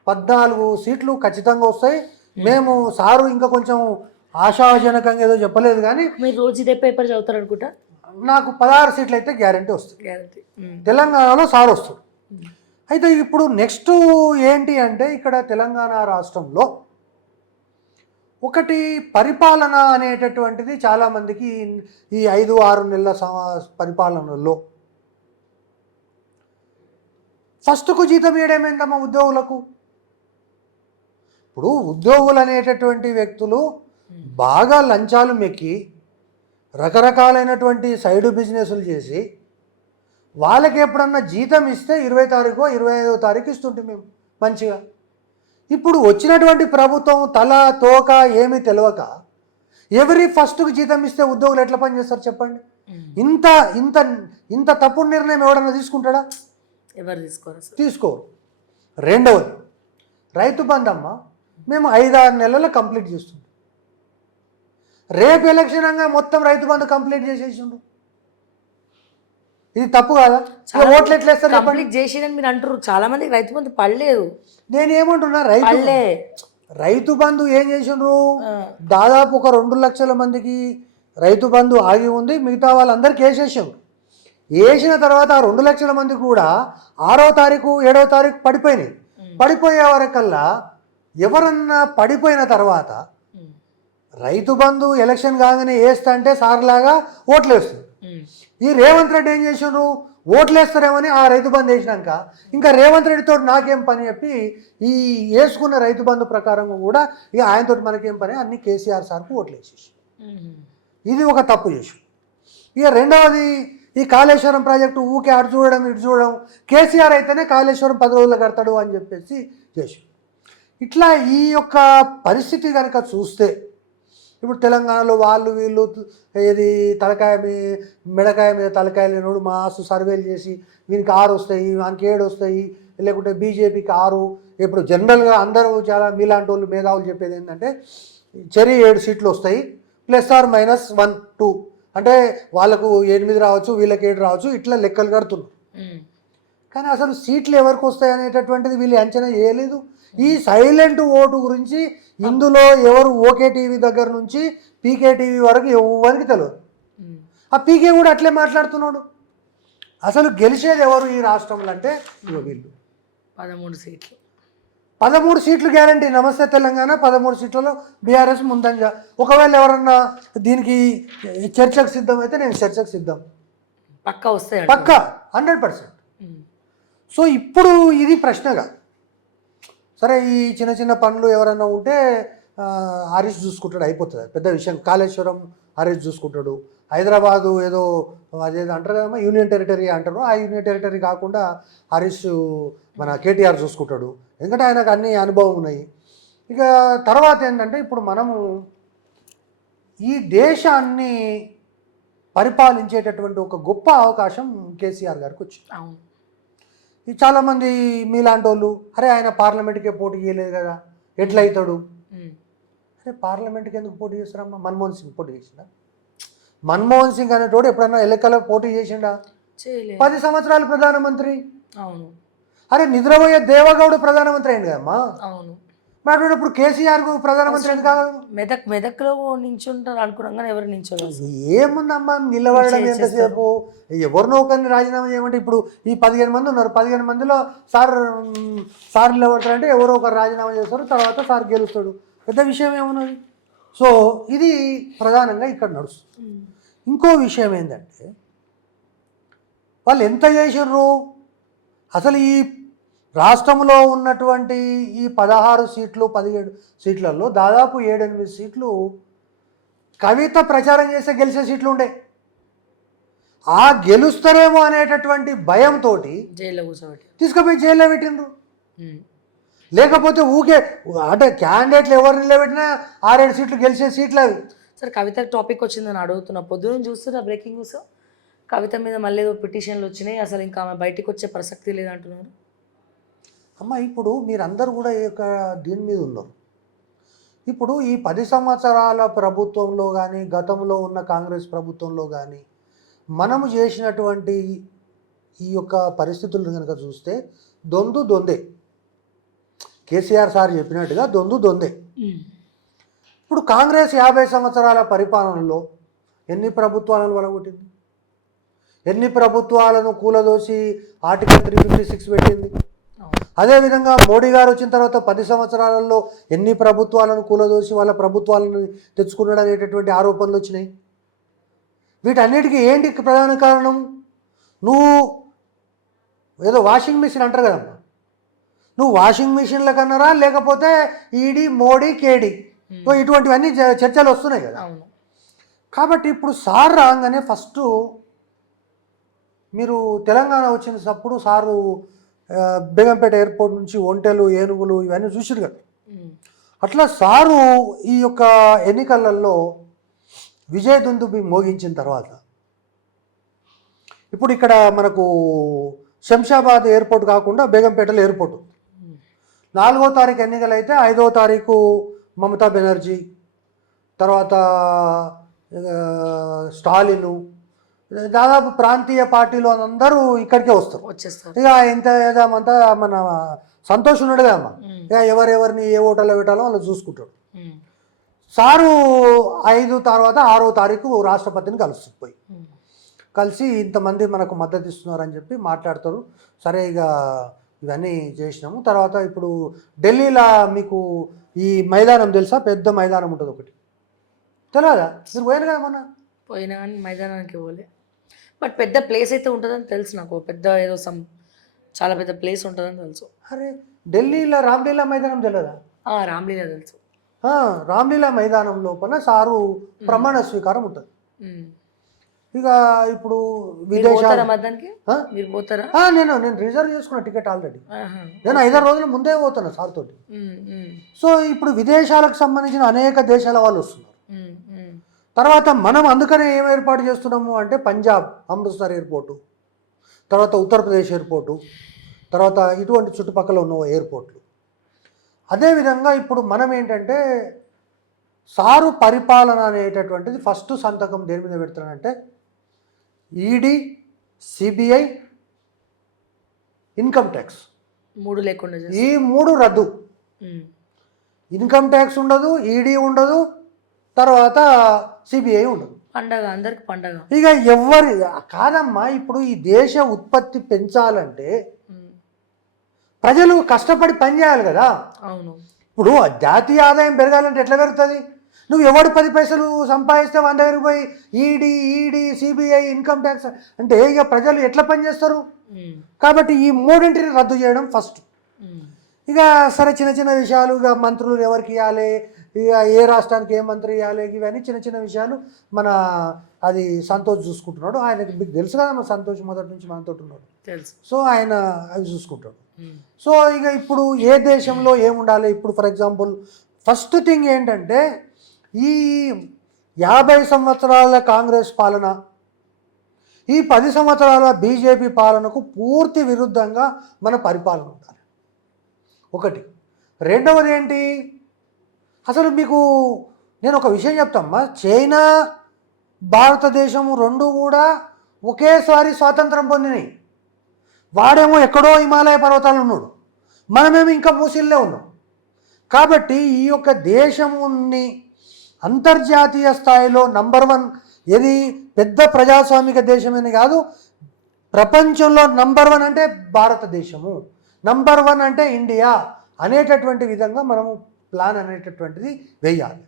14 సీట్లు ఖచ్చితంగా వస్తాయి. మేము సారు ఇంకా కొంచెం ఆశాజనకంగా ఏదో చెప్పలేదు, కానీ మీరు రోజు ఇదే పేపర్ చదువుతారు అనుకుంటా. నాకు 16 సీట్లు అయితే గ్యారంటీ వస్తాయి. గ్యారంటీ తెలంగాణలో సార్ వస్తుంది. అయితే ఇప్పుడు నెక్స్ట్ ఏంటి అంటే ఇక్కడ తెలంగాణ రాష్ట్రంలో ఒకటి పరిపాలన అనేటటువంటిది చాలామందికి ఈ 5-6 నెలల పరిపాలనలో ఫస్ట్కు జీతం ఏమేందమ్మా ఉద్యోగులకు. ఇప్పుడు ఉద్యోగులు అనేటటువంటి వ్యక్తులు బాగా లంచాలు మెక్కి రకరకాలైనటువంటి సైడ్ బిజినెస్లు చేసి వాళ్ళకి ఎప్పుడన్నా జీతం ఇస్తే 20 తారీఖు 25వ తారీఖు ఇస్తుంటే మేము మంచిగా. ఇప్పుడు వచ్చినటువంటి ప్రభుత్వం తల తోక ఏమీ తెలియక ఎవరి ఫస్ట్కి జీతం ఇస్తే ఉద్యోగులు ఎట్లా పని చేస్తారు చెప్పండి. ఇంత ఇంత ఇంత తప్పుడు నిర్ణయం ఎవడన్నా తీసుకుంటాడా? ఎవరు తీసుకోరు. రెండవది రైతు బంధమ్మ మేము 5-6 నెలల్లో కంప్లీట్ చేస్తుంది. రేపు ఎలక్షన్ అనగా మొత్తం రైతు బంధు కంప్లీట్ చేసేసిండు. ఇది తప్పు కాదా? ఓట్లు ఎట్లా వేస్తారు? కంప్లీట్ చేసేదని మీరు అంటారు. చాలా మందికి రైతు బంధు పడలేదు. నేనేమంటున్నా, రైతు బంధు ఏం చేసిండ్రు, దాదాపు ఒక 2 లక్షల మందికి రైతు బంధు ఆగి ఉంది. మిగతా వాళ్ళందరికీ వేసేసారు. వేసిన తర్వాత ఆ 2 లక్షల మంది కూడా 6వ తారీఖు 7వ తారీఖు పడిపోయినాయి. పడిపోయే వరకల్లా ఎవరన్నా పడిపోయిన తర్వాత రైతు బంధు ఎలక్షన్ కాగానే వేస్తా అంటే సార్లాగా ఓట్లు వేస్తుంది. ఈ రేవంత్ రెడ్డి ఏం చేసిండ్రు, ఓట్లు వేస్తారేమని ఆ రైతు బంధు వేసినాక ఇంకా రేవంత్ రెడ్డితో నాకేం పని చెప్పి ఈ వేసుకున్న రైతు బంధు ప్రకారం కూడా ఇక ఆయనతో మనకేం పని అన్ని కేసీఆర్ సార్కు ఓట్లు వేసేసి ఇది ఒక తప్పు చేసి. ఇక రెండవది ఈ కాళేశ్వరం ప్రాజెక్టు ఊకే అటు చూడడం ఇటు చూడడం, కేసీఆర్ అయితేనే కాళేశ్వరం 10 రోజులు కడతాడు అని చెప్పేసి చేసి. ఇట్లా ఈ యొక్క పరిస్థితి కనుక చూస్తే ఇప్పుడు తెలంగాణలో వాళ్ళు వీళ్ళు ఏది మెడకాయ మీద తలకాయ లేనోడు మాసు సర్వేలు చేసి వీనికి 6 వస్తాయి, వానికి 7 వస్తాయి, లేకుంటే బీజేపీకి 6. ఇప్పుడు జనరల్గా అందరూ చాలా మీలాంటి వాళ్ళు మేధావులు చెప్పేది ఏంటంటే 7 సీట్లు వస్తాయి ±1, 2 అంటే వాళ్ళకు 8 రావచ్చు, వీళ్ళకి 7 రావచ్చు, ఇట్లా లెక్కలు కడుతున్నారు. కానీ అసలు సీట్లు ఎవరికి వస్తాయి అనేటటువంటిది వీళ్ళు అంచనా చేయలేదు. ఈ సైలెంట్ ఓటు గురించి ఇందులో ఎవరు ఓకే టీవీ దగ్గర నుంచి పీకే టీవీ వరకు ఎవరికి తెలియదు. ఆ పీకే కూడా అట్లే మాట్లాడుతున్నాడు. అసలు గెలిచేది ఎవరు ఈ రాష్ట్రంలో అంటే వీళ్ళు. 13 సీట్లు గ్యారంటీ. నమస్తే తెలంగాణ 13 సీట్లలో బీఆర్ఎస్ ముందంగా. ఒకవేళ ఎవరన్నా దీనికి చర్చకు సిద్ధమైతే నేను చర్చకు సిద్ధం. పక్కా వస్తాయి, పక్కా 100%. సో ఇప్పుడు ఇది ప్రశ్నగా సరే ఈ చిన్న చిన్న పనులు ఎవరన్నా ఉంటే హరీష్ చూసుకుంటాడు, అయిపోతుంది, పెద్ద విషయం. కాళేశ్వరం హరీష్ చూసుకుంటాడు. హైదరాబాదు ఏదో అదేదో అంటారు కదమ్మా యూనియన్ టెరిటరీ అంటారు, ఆ యూనియన్ టెరిటరీ కాకుండా హరీష్ మన కేటీఆర్ చూసుకుంటాడు, ఎందుకంటే ఆయనకు అన్ని అనుభవం ఉన్నాయి. ఇక తర్వాత ఏంటంటే ఇప్పుడు మనము ఈ దేశాన్ని పరిపాలించేటటువంటి ఒక గొప్ప అవకాశం కేసీఆర్ గారికి వచ్చింది. చాలామంది మీలాంటి వాళ్ళు అరే ఆయన పార్లమెంట్కే పోటీ చేయలేదు కదా ఎట్లయితాడు, అరే పార్లమెంట్కి ఎందుకు పోటీ చేస్తారమ్మా? మన్మోహన్ సింగ్ పోటీ చేసిండా? మన్మోహన్ సింగ్ అనేటోడు ఎప్పుడన్నా ఎన్నికల్లో పోటీ చేసిండా? 10 సంవత్సరాలు ప్రధానమంత్రి. అరే నిద్రపోయే దేవగౌడ ప్రధానమంత్రి అయింది కదమ్మా. మరి అటువంటిప్పుడు కేసీఆర్కు ప్రధానమంత్రి ఎందుకు కాదు? మెదక్లో నించుంటారు అనుకున్నాం కానీ ఎవరు నించోలేదు. ఏముందమ్మా నిలబడడం ఎంతసేపు? ఎవరినో ఒకరిని రాజీనామా చేయమంటే ఇప్పుడు ఈ 15 మంది ఉన్నారు, 15 మందిలో సార్ నిలబడతారంటే ఎవరో ఒకరు రాజీనామా చేస్తారు, తర్వాత సార్ గెలుస్తాడు, పెద్ద విషయం ఏమున్నది? సో ఇది ప్రధానంగా ఇక్కడ నడుస్తుంది. ఇంకో విషయం ఏంటంటే వాళ్ళు ఎంత చేసిర్రు అసలు ఈ రాష్ట్రంలో ఉన్నటువంటి ఈ 16 సీట్లు 17 సీట్లలో దాదాపు 7-8 సీట్లు కవిత ప్రచారం చేస్తే గెలిచే సీట్లు ఉండే. ఆ గెలుస్తారేమో అనేటటువంటి భయంతో జైల్లో కూర్చోబెట్టి తీసుకుపోయి జైల్లో పెట్టిండ్రు. లేకపోతే ఊకే అంటే క్యాండిడేట్లు ఎవరు నిలబెట్టినా 6-7 సీట్లు గెలిచే సీట్లు అవి. సరే కవిత టాపిక్ వచ్చిందని అడుగుతున్నా, పొద్దున్న చూస్తున్నా బ్రేకింగ్ న్యూస్, కవిత మీద మళ్ళీ ఏదో పిటిషన్లు వచ్చినాయి, అసలు ఇంకా ఆమె బయటికి వచ్చే ప్రసక్తి లేదంటున్నారు. అమ్మ ఇప్పుడు మీరందరూ కూడా దీని మీద ఉన్నారు. ఇప్పుడు ఈ 10 సంవత్సరాల ప్రభుత్వంలో కానీ గతంలో ఉన్న కాంగ్రెస్ ప్రభుత్వంలో కానీ మనము చేసినటువంటి ఈ యొక్క పరిస్థితులను కనుక చూస్తే దొందే. కేసీఆర్ సార్ చెప్పినట్టుగా దొందే. ఇప్పుడు కాంగ్రెస్ 50 సంవత్సరాల పరిపాలనలో ఎన్ని ప్రభుత్వాలను వలగొట్టింది, ఎన్ని ప్రభుత్వాలను కూలదోసి ఆర్టికల్ 356 పెట్టింది. అదేవిధంగా మోడీ గారు వచ్చిన తర్వాత 10 సంవత్సరాలలో ఎన్ని ప్రభుత్వాలను కూలదోసి వాళ్ళ ప్రభుత్వాలను తెచ్చుకున్నాడు అనేటటువంటి ఆరోపణలు వచ్చినాయి. వీటన్నిటికీ ఏంటి ప్రధాన కారణం? నువ్వు ఏదో వాషింగ్ మిషన్ అంటారు కదమ్మా, నువ్వు వాషింగ్ మిషన్ల కన్నారా లేకపోతే ఈడీ మోడీ కేడీ ఇటువంటివన్నీ చర్చలు వస్తున్నాయి కదా. కాబట్టి ఇప్పుడు సార్ రాగానే ఫస్ట్ మీరు తెలంగాణ వచ్చినప్పుడు సారు బేగంపేట ఎయిర్పోర్ట్ నుంచి ఒంటెలు ఏనుగులు ఇవన్నీ చూసారు కదా. అట్లా సారు ఈ యొక్క ఎన్నికలలో విజయదుందుబి మోగించిన తర్వాత ఇప్పుడు ఇక్కడ మనకు శంషాబాద్ ఎయిర్పోర్ట్ కాకుండా బేగంపేటలో ఎయిర్పోర్ట్ 4వ తారీఖు ఎన్నికలు అయితే 5వ తారీఖు మమతా బెనర్జీ, తర్వాత స్టాలిను, దాదాపు ప్రాంతీయ పార్టీలు అందరూ ఇక్కడికే వచ్చేస్తారు. ఇక ఇంత ఏదామంతా మన సంతోష్ ఉన్నాడు కదమ్మా, ఇక ఎవరెవరిని ఏ ఓటర్లో పెట్టాలో వాళ్ళు చూసుకుంటాడు. సారు 5 తర్వాత 6వ తారీఖు రాష్ట్రపతిని కలిసి ఇంతమంది మనకు మద్దతు ఇస్తున్నారని చెప్పి మాట్లాడతారు. సరే ఇక ఇవన్నీ చేసినాము. తర్వాత ఇప్పుడు ఢిల్లీలో మీకు ఈ మైదానం తెలుసా? పెద్ద మైదానం ఉంటుంది ఒకటి, తెలియదా? మీరు పోయిన కదా మొన్న? పోయినా కానీ మైదానానికి పోలే, బట్ పెద్ద ప్లేస్ అయితే ఉంటుందని తెలుసు నాకు. పెద్ద ఏదో చాలా పెద్ద ప్లేస్ ఉంటుందని తెలుసు. అరే ఢిల్లీలో రామ్లీలా మైదానం తెలియదా? రామ్లీలా తెలుసు. రామ్లీలా మైదానం లోపల సారు ప్రమాణ స్వీకారం ఉంటుంది. ఇక ఇప్పుడు విదేశాల మీరు పోతారా? నేను రిజర్వ్ చేసుకున్న టికెట్ ఆల్రెడీ. నేను 5 రోజుల ముందే పోతున్నా సార్ తోటి. సో ఇప్పుడు విదేశాలకు సంబంధించిన అనేక దేశాల వాళ్ళు వస్తున్నారు. తర్వాత మనం అందుకనే ఏం ఏర్పాటు చేస్తున్నాము అంటే పంజాబ్ అమృత్సర్ ఎయిర్పోర్టు, తర్వాత ఉత్తరప్రదేశ్ ఎయిర్పోర్టు, తర్వాత ఇటువంటి చుట్టుపక్కల ఉన్న ఎయిర్పోర్ట్లు. అదేవిధంగా ఇప్పుడు మనం ఏంటంటే సారు పరిపాలన అనేటటువంటిది ఫస్ట్ సంతకం దేని మీద పెడుతున్నానంటే ఈడీ, సిబిఐ, ఇన్కమ్ ట్యాక్స్ 3 లేకుండా ఈ 3 రద్దు. ఇన్కమ్ ట్యాక్స్ ఉండదు, ఈడీ ఉండదు, తర్వాత సిబిఐ ఉండదు. పండగ అందరికి పండగ. ఇక కాదమ్మా, ఇప్పుడు ఈ దేశ ఉత్పత్తి పెంచాలంటే ప్రజలు కష్టపడి పని చేయాలి కదా. అవును. ఇప్పుడు జాతీయ ఆదాయం పెరగాలంటే ఎట్లా పెరుగుతుంది? నువ్వు ఎవడు 10 పైసలు సంపాదిస్తే 100 దగ్గరికి పోయి ఈడీ సిబిఐ ఇన్కమ్ ట్యాక్స్ అంటే ఇక ప్రజలు ఎట్లా పనిచేస్తారు? కాబట్టి ఈ 3ంటిని రద్దు చేయడం ఫస్ట్. ఇక సరే చిన్న చిన్న విషయాలు, ఇక మంత్రులు ఎవరికి ఇవ్వాలి, ఇక ఏ రాష్ట్రానికి ఏ మంత్రి ఇవ్వాలి, ఇవన్నీ చిన్న చిన్న విషయాలు మన అది సంతోష్ చూసుకుంటున్నాడు. ఆయనకి మీకు తెలుసు కదా, మన సంతోష్ మొదటి నుంచి మనతో ఉన్నాడు తెలుసు. సో ఆయన అవి చూసుకుంటాడు. సో ఇక ఇప్పుడు ఏ దేశంలో ఏముండాలి? ఇప్పుడు ఫర్ ఎగ్జాంపుల్ ఫస్ట్ థింగ్ ఏంటంటే ఈ 50 సంవత్సరాల కాంగ్రెస్ పాలన, ఈ 10 సంవత్సరాల బీజేపీ పాలనకు పూర్తి విరుద్ధంగా మన పరిపాలన ఉండాలి ఒకటి. రెండవది ఏంటి, అసలు మీకు నేను ఒక విషయం చెప్తామ్మా, చైనా భారతదేశము 2 కూడా ఒకేసారి స్వాతంత్రం పొందినాయి. వాడేమో ఎక్కడో హిమాలయ పర్వతాలు ఉన్నాడు, మనమేమో ఇంకా మూసిల్లే ఉన్నాం. కాబట్టి ఈ యొక్క దేశముని అంతర్జాతీయ స్థాయిలో నంబర్ 1 ఏది పెద్ద ప్రజాస్వామిక దేశమని కాదు, ప్రపంచంలో నంబర్ 1 అంటే భారతదేశము, నంబర్ 1 అంటే ఇండియా అనేటటువంటి విధంగా మనము ప్లాన్ అనేటటువంటిది వేయాలి.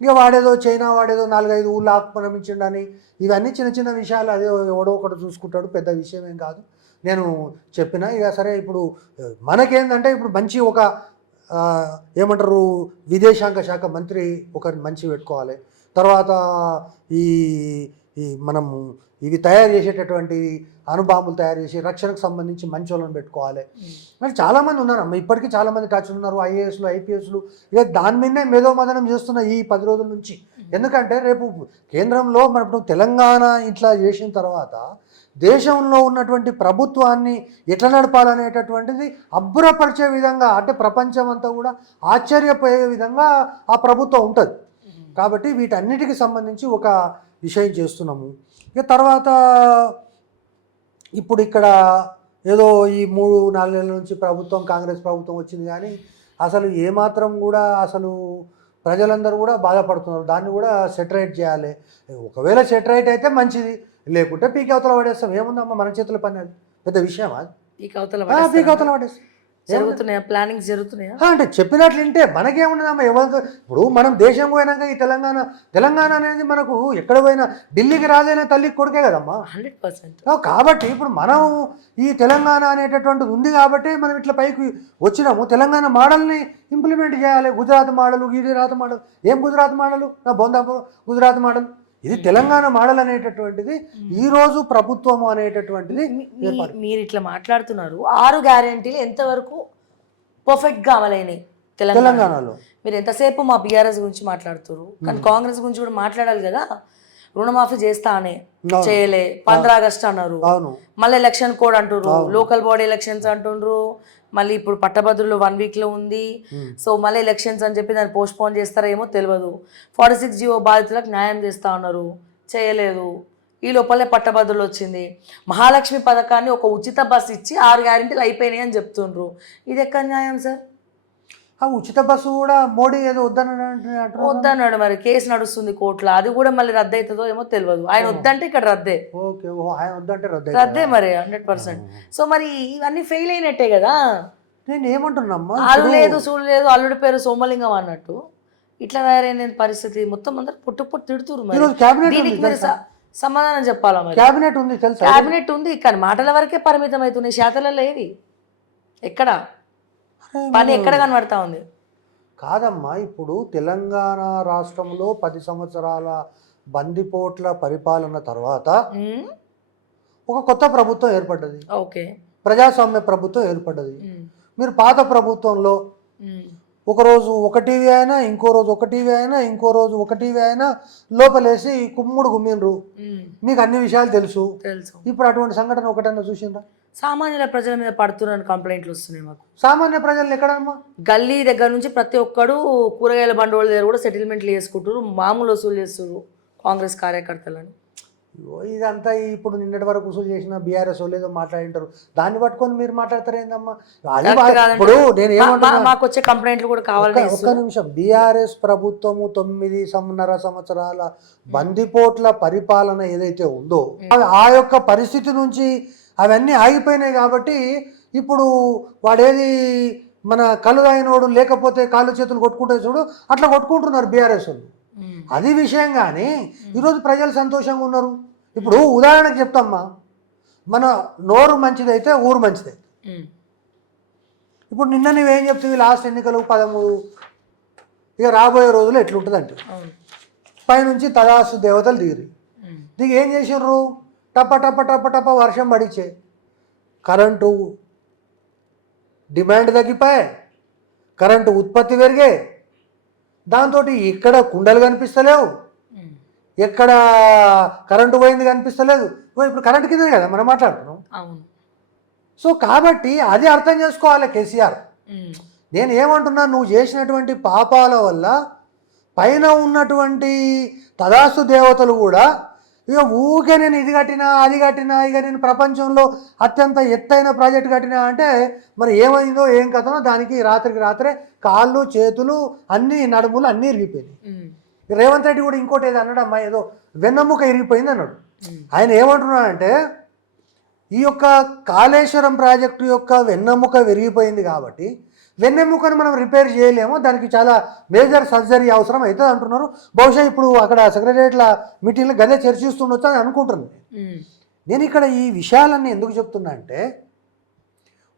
ఇక వాడేదో చైనా వాడేదో 4-5 ఊళ్ళు ఆక్రమించిండని ఇవన్నీ చిన్న చిన్న విషయాలు, అదే ఎవడో ఒకటి చూసుకుంటాడు, పెద్ద విషయం ఏం కాదు. నేను చెప్పిన ఇక సరే. ఇప్పుడు మనకేందంటే ఇప్పుడు మంచి ఒక ఏమంటారు విదేశాంగ శాఖ మంత్రి ఒకరిని మంచి పెట్టుకోవాలి. తర్వాత ఈ ఈ మనము ఇవి తయారు చేసేటటువంటి అణుబాంబులు తయారు చేసి రక్షణకు సంబంధించి మంచి వాళ్ళని పెట్టుకోవాలి. మరి చాలామంది ఉన్నారు అమ్మ, ఇప్పటికీ చాలామంది టచ్ ఉన్నారు, ఐఏఎస్లు ఐపీఎస్లు. ఇక దాని మీదనే మేధోమదనం చేస్తున్న ఈ 10 రోజుల నుంచి. ఎందుకంటే రేపు కేంద్రంలో మనం తెలంగాణ ఇట్లా చేసిన తర్వాత దేశంలో ఉన్నటువంటి ప్రభుత్వాన్ని ఎట్లా నడపాలనేటటువంటిది అబ్బురపరిచే విధంగా, అంటే ప్రపంచం అంతా కూడా ఆశ్చర్యపోయే విధంగా ఆ ప్రభుత్వం ఉంటుంది. కాబట్టి వీటన్నిటికి సంబంధించి ఒక విషయం చేస్తున్నాము. ఇక తర్వాత ఇప్పుడు ఇక్కడ ఏదో ఈ 3-4 నెలల నుంచి ప్రభుత్వం, కాంగ్రెస్ ప్రభుత్వం వచ్చింది, కానీ అసలు ఏమాత్రం కూడా అసలు ప్రజలందరూ కూడా బాధపడుతున్నారు. దాన్ని కూడా సెటరేట్ చేయాలి. ఒకవేళ సెటరేట్ అయితే మంచిది, లేకుంటే పీక్ అవతల పడేస్తాం. ఏముందమ్మా మన చేతుల పని, అది పెద్ద విషయం. అది పీక్ అవతల పడేస్తాం. జరుగుతున్నాయా ప్లానింగ్స్ జరుగుతున్నాయా అంటే చెప్పినట్లుంటే మనకేముండదమ్మా. ఎవరితో ఇప్పుడు మనం దేశం పోయినాక ఈ తెలంగాణ అనేది మనకు ఎక్కడ పోయినా ఢిల్లీకి రాజైన తల్లికి కొడుకే కదమ్మా. 100%. కాబట్టి ఇప్పుడు మనం ఈ తెలంగాణ అనేటటువంటిది ఉంది కాబట్టి మనం ఇట్లా పైకి వచ్చినాము. తెలంగాణ మోడల్ని ఇంప్లిమెంట్ చేయాలి. గుజరాత్ మోడల్, ఏం గుజరాత్ మోడల్, నా బొందా గుజరాత్ మోడల్. ఇది తెలంగాణ మోడల్ అనేటటువంటిది ఈరోజు ప్రభుత్వం అనేటటువంటిది. మీరు ఇట్లా మాట్లాడుతున్నారు, 6 గ్యారెంటీలు ఎంతవరకు పర్ఫెక్ట్గా అమలైనాయి తెలంగాణలో? మీరు ఎంతసేపు మా బీఆర్ఎస్ గురించి మాట్లాడుతున్నారు, కానీ కాంగ్రెస్ గురించి కూడా మాట్లాడాలి కదా. రుణమాఫీ చేస్తా అనే చేయలే, 15 ఆగస్టు అన్నారు, మళ్ళీ ఎలక్షన్ కోడ్ అంటున్నారు, లోకల్ బాడీ ఎలక్షన్స్ అంటుండ్రు, మళ్ళీ ఇప్పుడు పట్టభద్రులు 1 వీక్లో ఉంది. సో మళ్ళీ ఎలక్షన్స్ అని చెప్పి దాన్ని పోస్ట్ పోన్ చేస్తారో ఏమో తెలియదు. 46 జీవో బాధితులకు న్యాయం చేస్తా ఉన్నారు, చేయలేదు. ఈ లోపలే పట్టభద్రులు వచ్చింది. మహాలక్ష్మి పథకాన్ని ఒక ఉచిత బస్సు ఇచ్చి 6 గ్యారెంటీలు అయిపోయినాయి అని చెప్తుండ్రు. ఇది ఎక్కడ న్యాయం సార్? ఆ ఉచిత బస్సు కూడా మోడీ ఏదో వద్దన్నాడు. మరి కేసు నడుస్తుంది కోర్టులో, అది కూడా మళ్ళీ రద్దు అవుతుందో ఏమో తెలియదు. ఆయన వద్దంటే ఇక్కడ రద్దే. రద్దే మరి 100%. సో మరి ఇవన్నీ ఫెయిల్ అయినట్టే కదా. నేను ఏమంటున్నామ్మా, అల్లు లేదు చూడు లేదు, అల్లుడి పేరు సోమలింగం అన్నట్టు ఇట్లా తయారైన పరిస్థితి. మొత్తం అందరు పుట్టు తిడుతున్నారు. దీనికి మీరు సమాధానం చెప్పాలా? మరి క్యాబినెట్ ఉంది, తెలుసు క్యాబినెట్ ఉంది, కానీ మాటల వరకే పరిమితం అవుతున్నాయి, శాతలలో ఏవి ఎక్కడ పని ఎక్కడ కనబడతా ఉంది? కాదమ్మా, ఇప్పుడు తెలంగాణ రాష్ట్రంలో 10 సంవత్సరాల బందిపోట్ల పరిపాలన తర్వాత ఒక కొత్త ప్రభుత్వం ఏర్పడ్డది. ఓకే, ప్రజాస్వామ్య ప్రభుత్వం ఏర్పడ్డది. మీరు పాత ప్రభుత్వంలో ఒకరోజు ఒక టీవీ అయినా, ఇంకో రోజు ఒక టీవీ అయినా, ఇంకో రోజు ఒక టీవీ అయినా లోపలేసి కుమ్ముడు గుమ్మిండ్రు. మీకు అన్ని విషయాలు తెలుసు. ఇప్పుడు అటువంటి సంఘటన ఒకటన్నా చూసిండ్రా? సామాన్యుల ప్రజల మీద పడుతున్న కంప్లైంట్లు వస్తున్నాయి మాకు. సామాన్య ప్రజలు ఎక్కడమ్మా? గల్లీ దగ్గర నుంచి ప్రతి ఒక్కడు కూరగాయల బండోళ్ళ దగ్గర కూడా సెటిల్మెంట్లు చేసుకుంటారు, మామూలు వసూలు చేస్తారు కాంగ్రెస్ కార్యకర్తలని. ఇదంతా ఇప్పుడు నిన్నటి వరకు వసూలు చేసిన బీఆర్ఎస్ లేదో మాట్లాడింటారు, దాన్ని పట్టుకొని మీరు మాట్లాడతారు ఏందమ్మా? ఇప్పుడు నేను మాకు వచ్చే కంప్లైంట్లు కూడా కావాలి. ఒక్క నిమిషం. బీఆర్ఎస్ ప్రభుత్వము 9.5 సంవత్సరాల బందిపోట్ల పరిపాలన ఏదైతే ఉందో ఆ యొక్క పరిస్థితి నుంచి అవన్నీ ఆగిపోయినాయి. కాబట్టి ఇప్పుడు వాడేది మన కళ్ళు తాగినోడు లేకపోతే కాళ్ళు చేతులు కొట్టుకుంటే చూడు, అట్లా కొట్టుకుంటున్నారు బీఆర్ఎస్ వాళ్ళు. అది విషయం. కానీ ఈరోజు ప్రజలు సంతోషంగా ఉన్నారు. ఇప్పుడు ఉదాహరణకు చెప్తామ్మా, మన నోరు మంచిదైతే ఊరు మంచిదైతే. ఇప్పుడు నిన్న నువ్వేం చెప్తుంది, లాస్ట్ ఎన్నికలు 13, ఇక రాబోయే రోజులు ఎట్లుంటుంది అంటే పైనుంచి తదాస్తు దేవతలు దిగి ఏం చేసిర్రు, టప టప టప టప వర్షం పడిచే, కరెంటు డిమాండ్ తగ్గిపోయే, కరెంటు ఉత్పత్తి పెరిగే, దాంతో ఇక్కడ కుండలు కనిపిస్తలేవు, ఎక్కడ కరెంటు పోయింది కనిపిస్తలేదు. ఇప్పుడు కరెంటు కింద కదా మనం మాట్లాడుతున్నాం. సో కాబట్టి అది అర్థం చేసుకోవాలి కేసీఆర్. నేను ఏమంటున్నా, నువ్వు చేసినటువంటి పాపాల వల్ల పైన ఉన్నటువంటి తదాస్తు దేవతలు కూడా ఇక ఊకే నేను ఇది కట్టినా అది కట్టినా, ఇక నేను ప్రపంచంలో అత్యంత ఎత్తైన ప్రాజెక్ట్ కట్టినా అంటే మరి ఏమైందో ఏం కథనో దానికి రాత్రికి రాత్రే కాళ్ళు చేతులు అన్నీ నడుములు అన్నీ ఇరిగిపోయినాయి. రేవంత్ రెడ్డి కూడా ఇంకోటి ఏదో అన్నాడు, అమ్మా ఏదో వెన్నెముక ఇరిగిపోయింది అన్నాడు. ఆయన ఏమంటున్నాడంటే ఈ యొక్క కాళేశ్వరం ప్రాజెక్టు యొక్క వెన్నెముక విరిగిపోయింది కాబట్టి వెన్నెముకను మనం రిపేర్ చేయలేము, దానికి చాలా మేజర్ సర్జరీ అవసరం అవుతుంది అంటున్నారు. బహుశా ఇప్పుడు అక్కడ సెక్రటరియట్ల మీటింగ్లో గదే చర్చిస్తుండొచ్చు అని అనుకుంటున్నాను. నేను ఇక్కడ ఈ విషయాలన్నీ ఎందుకు చెప్తున్నా అంటే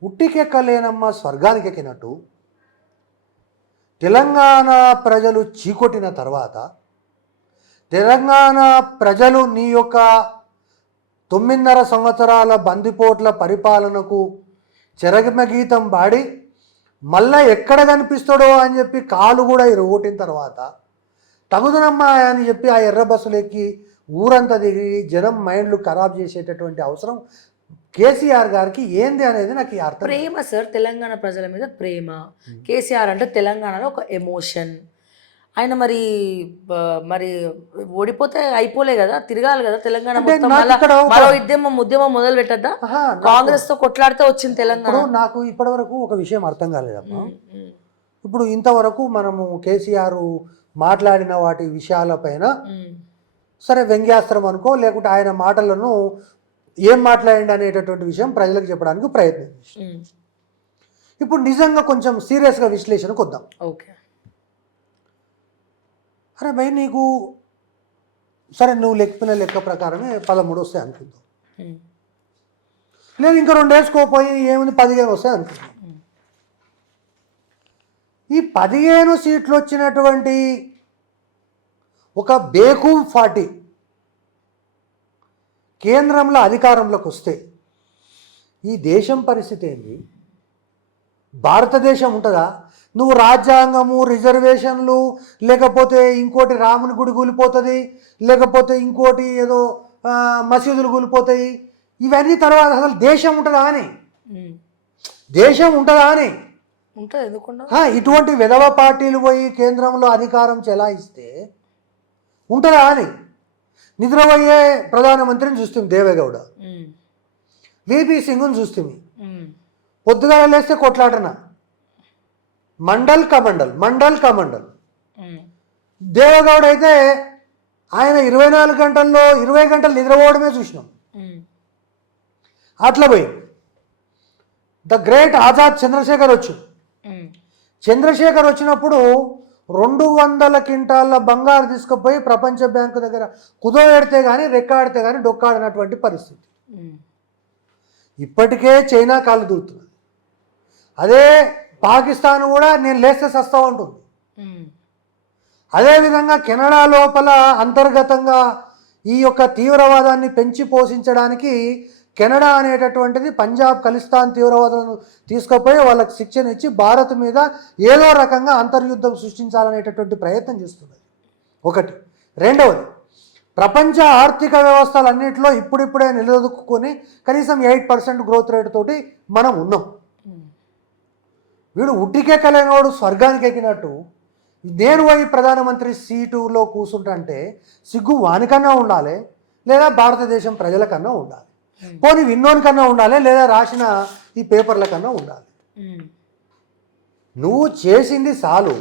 ఉట్టికెక్కలేనమ్మ స్వర్గానికి ఎక్కినట్టు తెలంగాణ ప్రజలు చీకొట్టిన తర్వాత తెలంగాణ ప్రజలు నీ యొక్క 9.5 సంవత్సరాల బందిపోట్ల పరిపాలనకు చెరగమగీతం పాడి మళ్ళా ఎక్కడ కనిపిస్తాడో అని చెప్పి కాలు కూడా ఇరగొట్టిన తర్వాత తగుదనమ్మా అని చెప్పి ఆ ఎర్ర బస్సులు ఎక్కి ఊరంతా దిగి జనం మైండ్లు ఖరాబ్ చేసేటటువంటి అవసరం కేసీఆర్ గారికి ఏంది అనేది నాకు ఈ అర్థం. ప్రేమ సార్, తెలంగాణ ప్రజల మీద ప్రేమ. కేసీఆర్ అంటే తెలంగాణలో ఒక ఎమోషన్. ఆయన మరి ఓడిపోతే అయిపోలే కదా, తిరగాలి కదా తెలంగాణ మొత్తం. మరో ఉద్యమం మొదలు పెట్టద్దా? కాంగ్రెస్ తో కొట్లాడితే వచ్చింది తెలంగాణ. నాకు ఇప్పటి వరకు ఒక విషయం అర్థం కాలేదమ్మా. ఇప్పుడు ఇంతవరకు మనము కేసీఆర్ మాట్లాడిన వాటి విషయాలపైన సరే వ్యంగ్యాస్త్రం అనుకో, లేకుంటే ఆయన మాటలను ఏం మాట్లాడండి అనేటటువంటి విషయం ప్రజలకు చెప్పడానికి ప్రయత్నం చేస్తాం. ఇప్పుడు నిజంగా కొంచెం సీరియస్గా విశ్లేషణకు వద్దాం. ఓకే, అరే భయ్ నీకు సరే నువ్వు లెక్కిన లెక్క ప్రకారమే 13 వస్తాయి అనుకుందాం, లేదు ఇంకా 2 వేసుకోపోయి ఏముంది 15 వస్తాయి అనుకుందాం. ఈ 15 సీట్లు వచ్చినటువంటి ఒక బేకూఫ్ పార్టీ కేంద్రంలో అధికారంలోకి వస్తే ఈ దేశం పరిస్థితి ఏంది? భారతదేశం ఉంటుందా? నువ్వు రాజ్యాంగము, రిజర్వేషన్లు, లేకపోతే ఇంకోటి రాముని గుడి కూలిపోతుంది, లేకపోతే ఇంకోటి ఏదో మసీదులు కూలిపోతాయి, ఇవన్నీ తర్వాత అసలు దేశం ఉంటుందా అని? దేశం ఉంటుందా అని? ఉంటుంది, ఎందుకుండా? ఇటువంటి విధవ పార్టీలు పోయి కేంద్రంలో అధికారం చెలాయిస్తే ఉంటుందా అని? నిద్రపోయే ప్రధానమంత్రిని చూస్తుంది దేవేగౌడ, విపి సింగ్ని చూస్తుంది, పొద్దుగాల లేస్తే కొట్లాటన మండల్ కమండల్. దేవేగౌడ అయితే ఆయన 24 గంటల్లో 20 గంటలు నిద్రపోవడమే చూసినాం. అట్లా పోయి ద గ్రేట్ ఆజాద్ చంద్రశేఖర్ వచ్చినప్పుడు 200 క్వింటాల బంగారు తీసుకుపోయి ప్రపంచ బ్యాంకు దగ్గర కుదోబెడితే కానీ రెక్కాడితే కానీ డొక్కాడినటువంటి పరిస్థితి. ఇప్పటికే చైనా కాళ్ళు దూరుతున్నది. అదే పాకిస్తాన్ కూడా నేను లేస్తే సస్తా ఉంటుంది. అదేవిధంగా కెనడా లోపల అంతర్గతంగా ఈ యొక్క తీవ్రవాదాన్ని పెంచి పోషించడానికి కెనడా అనేటటువంటిది పంజాబ్ ఖలిస్తాన్ తీవ్రవాదులను తీసుకుపోయి వాళ్ళకి శిక్షణ ఇచ్చి భారత్ మీద ఏదో రకంగా అంతర్యుద్ధం సృష్టించాలనేటటువంటి ప్రయత్నం చేస్తున్నది. ఒకటి. రెండవది, ప్రపంచ ఆర్థిక వ్యవస్థలన్నింటిలో ఇప్పుడిప్పుడే నిలదొక్కుని కనీసం 8% గ్రోత్ రేట్ తోటి మనం ఉన్నాం. వీడు ఉట్టికెక్కలేనివాడు స్వర్గానికి ఎక్కినట్టు నేను పోయి ప్రధానమంత్రి సీటులో కూర్చుంటే సిగ్గు వానికన్నా ఉండాలి, లేదా భారతదేశం ప్రజల కన్నా ఉండాలి, పోనీ విన్నోని కన్నా ఉండాలి, లేదా రాసిన ఈ పేపర్ల కన్నా ఉండాలి. నువ్వు చేసింది చాలు.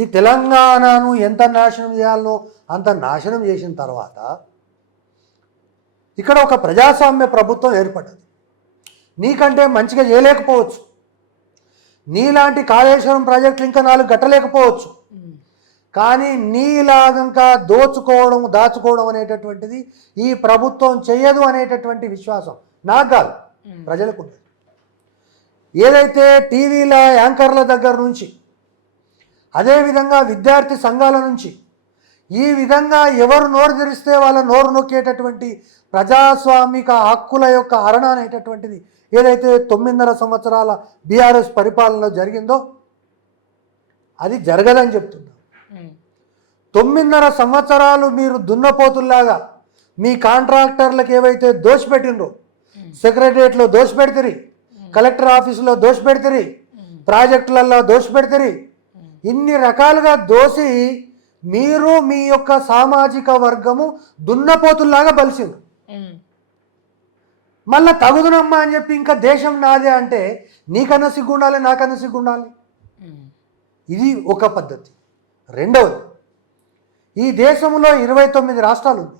ఈ తెలంగాణను ఎంత నాశనం చేయాలనో అంత నాశనం చేసిన తర్వాత ఇక్కడ ఒక ప్రజాస్వామ్య ప్రభుత్వం ఏర్పడ్డది. నీకంటే మంచిగా చేయలేకపోవచ్చు, నీలాంటి కాళేశ్వరం ప్రాజెక్టులు ఇంకా 4 కట్టలేకపోవచ్చు, కానీ నీలాగంకా దాచుకోవడం అనేటటువంటిది ఈ ప్రభుత్వం చెయ్యదు అనేటటువంటి విశ్వాసం నాకు కాదు, ప్రజలకు ఉంది. ఏదైతే టీవీల యాంకర్ల దగ్గర నుంచి, అదేవిధంగా విద్యార్థి సంఘాల నుంచి ఈ విధంగా ఎవరు నోరు తెరిస్తే వాళ్ళ నోరు నొక్కేటటువంటి ప్రజాస్వామిక హక్కుల యొక్క హరణ అనేటటువంటిది ఏదైతే 9.5 సంవత్సరాల బీఆర్ఎస్ పరిపాలనలో జరిగిందో అది జరగదని చెప్తున్నా. 9.5 సంవత్సరాలు మీరు దున్నపోతుల్లాగా మీ కాంట్రాక్టర్లకు ఏవైతే దోషపెట్టినరో, సెక్రటరియట్లో దోషపెడితే, కలెక్టర్ ఆఫీసులో దోషపెడితే, ప్రాజెక్టులలో దోషపెడితే, ఇన్ని రకాలుగా దోసి మీరు మీ యొక్క సామాజిక వర్గము దున్నపోతుల్లాగా బలిసింది. మళ్ళా తగుదునమ్మా అని చెప్పి ఇంకా దేశం నాదే అంటే నీకన్నా సిగ్గుండాలి, నాకన్నా సిగ్గుండాలి. ఇది ఒక పద్ధతి. రెండవది, ఈ దేశంలో 29 రాష్ట్రాలు ఉంది.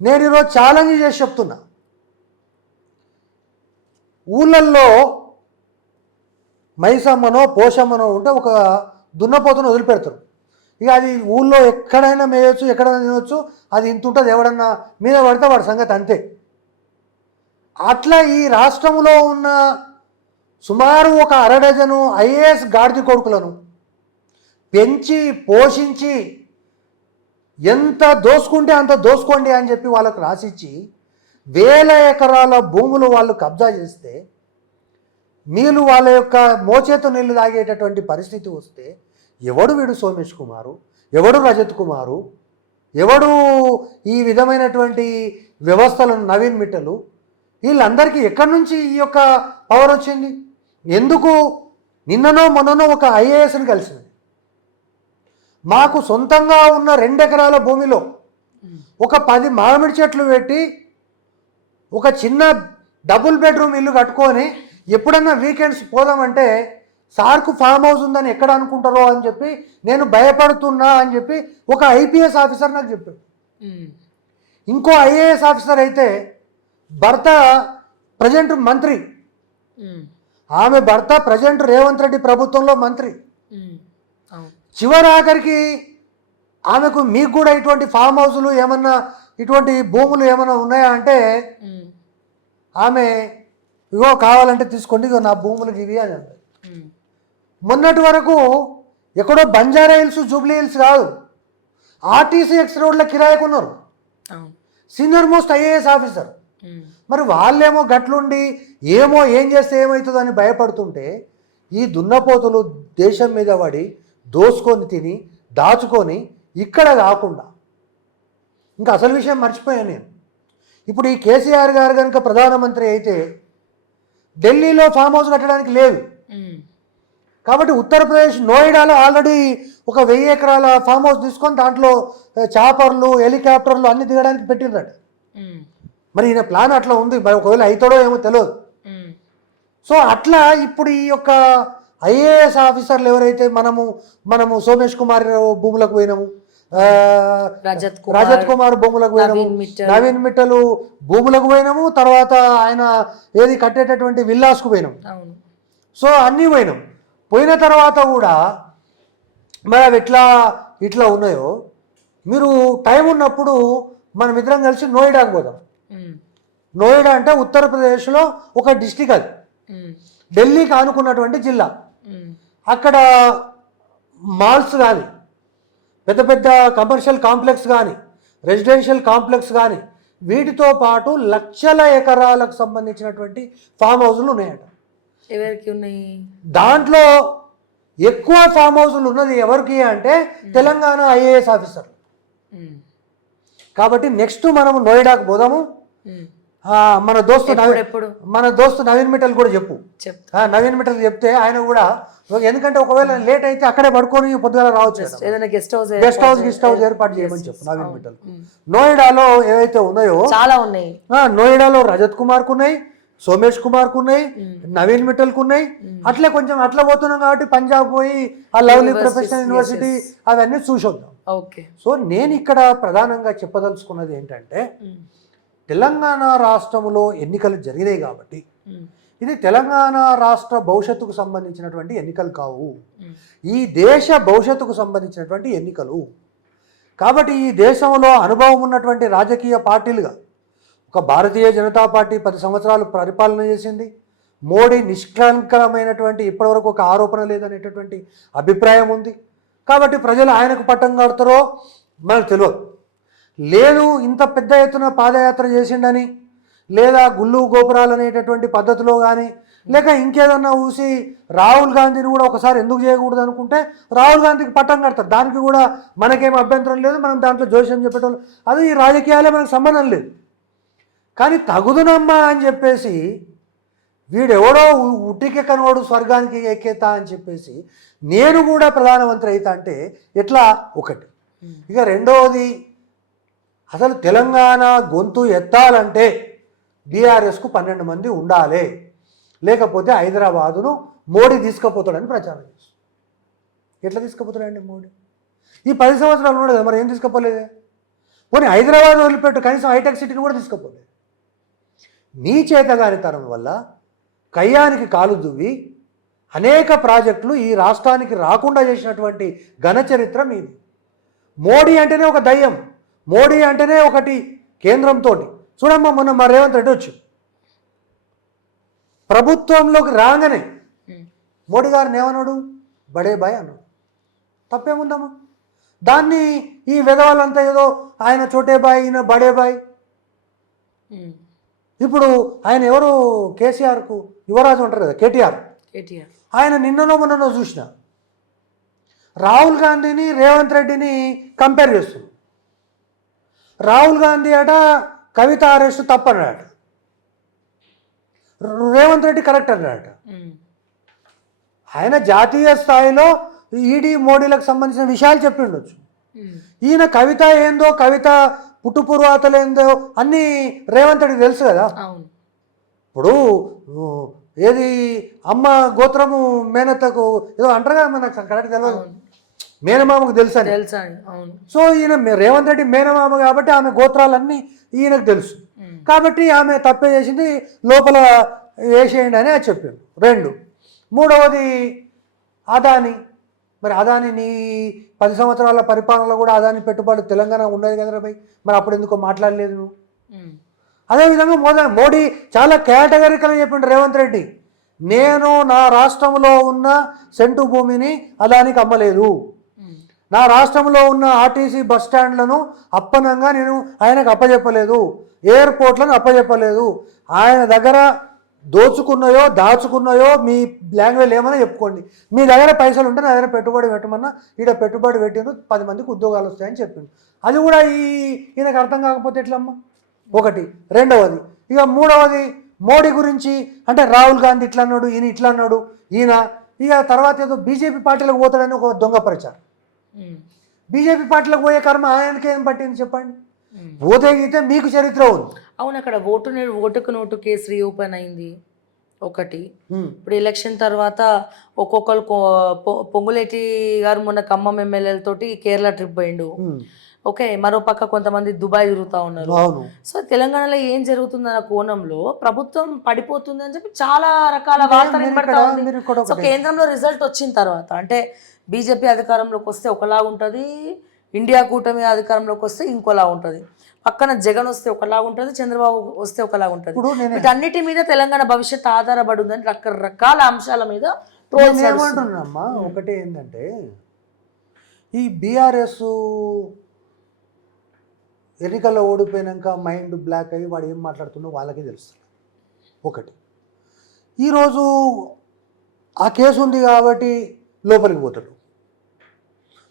నేను ఈరోజు ఛాలెంజ్ చేసి చెప్తున్నా, ఊళ్ళల్లో మైసమ్మనో పోషమ్మనో ఉంటే ఒక దున్నపోతును వదిలిపెడతారు. ఇక అది ఊళ్ళో ఎక్కడైనా మేయచ్చు, ఎక్కడైనా తినవచ్చు, అది ఇంత ఉంటుంది. ఎవడన్నా మీద పడితే వాడి సంగతి అంతే. అట్లా ఈ రాష్ట్రంలో ఉన్న సుమారు ఒక 1/2 డజను ఐఏఎస్ గాడిద కొడుకులను పెంచి పోషించి ఎంత దోసుకుంటే అంత దోసుకోండి అని చెప్పి వాళ్ళకు రాసిచ్చి 1000 ఎకరాల భూములు వాళ్ళు కబ్జా చేస్తే మీరు వాళ్ళ యొక్క మోచేతు నీళ్లు తాగేటటువంటి పరిస్థితి వస్తే ఎవడు వీడు సోమేష్ కుమారు, ఎవడు రజత్ కుమారు, ఎవడు ఈ విధమైనటువంటి వ్యవస్థలను నవీన్ మిట్టలు, వీళ్ళందరికీ ఎక్కడి నుంచి ఈ యొక్క పవర్ వచ్చింది? ఎందుకు? నిన్ననో మొన్ననో ఒక ఐఏఎస్ని కలిసింది. మాకు సొంతంగా ఉన్న 2 ఎకరాల భూమిలో ఒక 10 మామిడి చెట్లు పెట్టి ఒక చిన్న డబుల్ బెడ్రూమ్ ఇల్లు కట్టుకొని ఎప్పుడన్నా వీకెండ్స్ పోదామంటే సార్కు ఫామ్ హౌస్ ఉందని ఎక్కడ అనుకుంటారో అని చెప్పి నేను భయపడుతున్నా అని చెప్పి ఒక ఐపీఎస్ ఆఫీసర్ నాకు చెప్పాడు. ఇంకో ఐఏఎస్ ఆఫీసర్ అయితే భర్త ప్రజెంట్ మంత్రి, ఆమె భర్త ప్రజెంట్ రేవంత్ రెడ్డి ప్రభుత్వంలో మంత్రి. చివరి ఆఖరికి ఆమెకు మీకు కూడా ఇటువంటి ఫామ్ హౌస్లు ఏమన్నా ఇటువంటి భూములు ఏమైనా ఉన్నాయా అంటే ఆమె ఇగో కావాలంటే తీసుకోండి, ఇగో నా భూములకు ఇవి అని అంటారు. మొన్నటి వరకు ఎక్కడో బంజారా హిల్స్, జూబ్లీ హిల్స్ కాదు, ఆర్టీసీ ఎక్స్ రోడ్ల కిరాయకున్నారు సీనియర్ మోస్ట్ ఐఏఎస్ ఆఫీసర్. మరి వాళ్ళేమో గట్లుండి ఏం చేస్తే ఏమవుతుందో అని భయపడుతుంటే ఈ దున్నపోతులు దేశం మీద పడి దోసుకొని తిని దాచుకొని ఇక్కడ కాకుండా ఇంకా అసలు విషయం మర్చిపోయాను నేను. ఇప్పుడు ఈ కేసీఆర్ గారు కనుక ప్రధానమంత్రి అయితే ఢిల్లీలో ఫామ్ హౌస్ కట్టడానికి లేదు. కాబట్టి ఉత్తరప్రదేశ్ నోయిడాలో ఆల్రెడీ ఒక 1000 ఎకరాల ఫామ్ హౌస్ తీసుకొని దాంట్లో చాపర్లు, హెలికాప్టర్లు అన్ని దిగడానికి పెట్టిందట. మరి ఈయన ప్లాన్ అట్లా ఉంది, ఒకవేళ అవుతాడో ఏమో తెలియదు. సో అట్లా ఇప్పుడు ఈ యొక్క ఐఏఎస్ ఆఫీసర్లు ఎవరైతే మనము సోమేష్ కుమార్ భూములకు పోయినాము, రజత్ కుమార్ భూములకు పోయినాము, నవీన్ మిట్టలు భూములకు పోయినాము, తర్వాత ఆయన ఏది కట్టేటటువంటి విల్లాస్కు పోయినాము. సో అన్నీ పోయిన తర్వాత కూడా మరి అవి ఇట్లా ఉన్నాయో, మీరు టైం ఉన్నప్పుడు మనం ఇద్దరం కలిసి నోయిడాకు పోదాం. నోయిడా అంటే ఉత్తరప్రదేశ్లో ఒక డిస్టిక్, అది ఢిల్లీకి ఆనుకున్నటువంటి జిల్లా. అక్కడ మాల్స్ కానీ, పెద్ద పెద్ద కమర్షియల్ కాంప్లెక్స్ కానీ, రెసిడెన్షియల్ కాంప్లెక్స్ కానీ, వీటితో పాటు లక్షల ఎకరాలకు సంబంధించినటువంటి ఫామ్ హౌస్లు ఉన్నాయట. ఎవరికి ఉన్నాయి? దాంట్లో ఎక్కువ ఫామ్ హౌస్లు ఉన్నది ఎవరికి అంటే తెలంగాణ ఐఏఎస్ ఆఫీసర్. కాబట్టి నెక్స్ట్ మనము నోయిడాకు పోదాము. మన దోస్తు నవీన్ మిట్టల్ కూడా నవీన్ మిట్టల్ చెప్తే ఆయన కూడా, ఎందుకంటే ఒకవేళ లేట్ అయితే అక్కడే పడుకొని పొద్దుగా రావచ్చు, ఏదైనా గెస్ట్ హౌస్ ఏర్పాటు చేయమని చెప్పు నవీన్ మిట్టల్. నోయిడాలో ఏవైతే ఉన్నాయో చాలా ఉన్నాయి. నోయిడాలో రజత్ కుమార్ కు ఉన్నాయి, సోమేష్ కుమార్ కు ఉన్నాయి, నవీన్ మిట్టల్ కు ఉన్నాయి. అట్లే కొంచెం అట్లా పోతున్నాం కాబట్టి పంజాబ్ పోయి ఆ లవ్లీ ప్రొఫెషనల్ యూనివర్సిటీ అవన్నీ చూసొద్దాం. సో నేను ఇక్కడ ప్రధానంగా చెప్పదలుచుకున్నది ఏంటంటే, తెలంగాణ రాష్ట్రంలో ఎన్నికలు జరిగినాయి కాబట్టి ఇది తెలంగాణ రాష్ట్ర భవిష్యత్తుకు సంబంధించినటువంటి ఎన్నికలు కావు, ఈ దేశ భవిష్యత్తుకు సంబంధించినటువంటి ఎన్నికలు. కాబట్టి ఈ దేశంలో అనుభవం ఉన్నటువంటి రాజకీయ పార్టీలుగా ఒక భారతీయ జనతా పార్టీ 10 సంవత్సరాలు పరిపాలన చేసింది. మోడీ నిష్కలంకమైనటువంటి ఇప్పటివరకు ఒక ఆరోపణ లేదనేటటువంటి అభిప్రాయం ఉంది. కాబట్టి ప్రజలు ఆయనకు పట్టం కడతారో మనకు తెలియదు. లేదు ఇంత పెద్ద ఎత్తున పాదయాత్ర చేసిండని, లేదా గుళ్ళు గోపురాలు అనేటటువంటి పద్ధతిలో కానీ, లేక ఇంకేదన్నా ఊసి రాహుల్ గాంధీని కూడా ఒకసారి ఎందుకు చేయకూడదు అనుకుంటే రాహుల్ గాంధీకి పట్టం కడతారు. దానికి కూడా మనకేం అభ్యంతరం లేదు, మనం దాంట్లో జోస్యం చెప్పేటోళ్ళు, అది ఈ రాజకీయాలే మనకు సంబంధం లేదు. కానీ తగుదునమ్మా అని చెప్పేసి వీడెవడో ఉట్టికెక్కనోడు స్వర్గానికి ఎక్కేతా అని చెప్పేసి నేను కూడా ప్రధానమంత్రి అవుతా అంటే ఎట్లా? ఒకటి. ఇక రెండవది, అసలు తెలంగాణ గొంతు ఎత్తాలంటే బీఆర్ఎస్కు 12 మంది ఉండాలి, లేకపోతే హైదరాబాదును మోడీ తీసుకుపోతాడని ప్రచారం చేస్తారు. ఎట్లా తీసుకుపోతాడండి మోడీ? ఈ 10 సంవత్సరాలు ఉండదు కదా, మరి ఏం తీసుకుపోలేదే? పోనీ హైదరాబాద్ వదిలిపెట్టు, కనీసం హైటెక్ సిటీని కూడా తీసుకుపోలేదు. నీ చేతగానితనం వల్ల కయ్యానికి కాలు దువ్వి అనేక ప్రాజెక్టులు ఈ రాష్ట్రానికి రాకుండా చేసినటువంటి ఘన చరిత్ర మీది. మోడీ అంటేనే ఒక దయ్యం, మోడీ అంటేనే ఒకటి కేంద్రంతో. చూడమ్మా, మొన్న మా రేవంత్ రెడ్డి వచ్చి ప్రభుత్వంలోకి రాగానే మోడీ గారిని ఏమన్నాడు? బడే బాయ్ అన్నాడు. తప్పేముందమ్మా? దాన్ని ఈ విధవాళ్ళంతా ఏదో ఆయన చోటే బాయ్, ఈయన బడే బాయ్. ఇప్పుడు ఆయన ఎవరు? కేసీఆర్కు యువరాజు ఉంటారు కదా, కేటీఆర్. ఆయన నిన్ననో మొన్ననో చూసిన రాహుల్ గాంధీని రేవంత్ రెడ్డిని కంపేర్ చేస్తుంది. రాహుల్ గాంధీ అట కవిత అరెస్ట్ తప్పన్నాడట, రేవంత్ రెడ్డి కరెక్ట్ అన్నాడట. ఆయన జాతీయ స్థాయిలో ఈడీ మోడీలకు సంబంధించిన విషయాలు చెప్పిండొచ్చు. ఈయన కవిత ఏందో, కవిత పుట్టుపూర్వాతలు ఏందో అన్నీ రేవంత్ రెడ్డికి తెలుసు కదా. ఇప్పుడు ఏది అమ్మ గోత్రము మేనత్తకు ఏదో అంటారు కదా, మనకు కరెక్ట్ తెలియదు, మేనమామకు తెలుసు అని. సో ఈయన రేవంత్ రెడ్డి మేనమామ కాబట్టి ఆమె గోత్రాలన్నీ ఈయనకు తెలుసు కాబట్టి ఆమె తప్పే చేసింది, లోపల వేసేయండి అని అది చెప్పాను. 2. మూడవది అదాని. మరి అదాని నీ 10 సంవత్సరాల పరిపాలనలో కూడా అదాని పెట్టుబడి తెలంగాణ ఉన్నది కదా భయ్, మరి అప్పుడు ఎందుకో మాట్లాడలేదు నువ్వు? అదేవిధంగా మోడీ చాలా కేటగిరికల్గా చెప్పిండు రేవంత్ రెడ్డి, నేను నా రాష్ట్రంలో ఉన్న సెంటు భూమిని అదానికి అమ్మలేదు, నా రాష్ట్రంలో ఉన్న ఆర్టీసీ బస్ స్టాండ్లను అప్పనంగా నేను ఆయనకు అప్పచెప్పలేదు, ఎయిర్పోర్ట్లను అప్పచెప్పలేదు. ఆయన దగ్గర దోచుకున్నాయో దాచుకున్నాయో మీ లాంగ్వేజ్ ఏమైనా చెప్పుకోండి, మీ దగ్గర పైసలు ఉంటే నా దగ్గర పెట్టుబడి పెట్టమన్నా, ఈడ పెట్టుబడి పెట్టిండు 10 మందికి ఉద్యోగాలు వస్తాయని చెప్పిండు. అది కూడా ఈయనకు అర్థం కాకపోతే ఎట్లమ్మా? ఒకటి. రెండవది, ఇక మూడవది మోడీ గురించి అంటే రాహుల్ గాంధీ ఇట్లా అన్నాడు, ఈయన ఇట్లా అన్నాడు, ఈయన ఇక తర్వాత ఏదో బీజేపీ పార్టీలకు పోతాడని ఒక దొంగ ప్రచారం. బీజేపీ పార్టీలకు పోయే కర్మ ఆయనకి ఏం పట్టింది చెప్పండి? పోతే గీతే మీకు చరిత్ర ఉంది. అవును, అక్కడ ఓటుకు నోటు కేసు రీఓపెన్ అయింది ఒకటి. ఇప్పుడు ఎలక్షన్ తర్వాత ఒక్కొక్కరు పొంగులేటి గారు మొన్న ఖమ్మం ఎమ్మెల్యేలతోటి కేరళ ట్రిప్ పోయిండు. ఓకే, మరో పక్క కొంతమంది దుబాయ్ తిరుగుతూ ఉన్నారు. సో తెలంగాణలో ఏం జరుగుతుందన్న కోణంలో ప్రభుత్వం పడిపోతుంది అని చెప్పి చాలా రకాల వార్తలు వినపడతా ఉంది. సో కేంద్రంలో రిజల్ట్ వచ్చిన తర్వాత అంటే బీజేపీ అధికారంలోకి వస్తే ఒకలా ఉంటుంది, ఇండియా కూటమి అధికారంలోకి వస్తే ఇంకోలా ఉంటుంది, పక్కన జగన్ వస్తే ఒకలా ఉంటుంది, చంద్రబాబు వస్తే ఒకలా ఉంటుంది. వీటన్నిటి మీద తెలంగాణ భవిష్యత్తు ఆధారపడి ఉందని రకరకాల అంశాల మీద ఏమంటున్నామ్మా. ఒకటి ఏంటంటే ఈ బీఆర్ఎస్ ఎన్నికల్లో ఓడిపోయాక మైండ్ బ్లాక్ అయ్యి వాడు ఏం మాట్లాడుతుండో వాళ్ళకే తెలుస్తుంది. ఒకటి, ఈరోజు ఆ కేసు ఉంది కాబట్టి లోపలికి పోతాడు.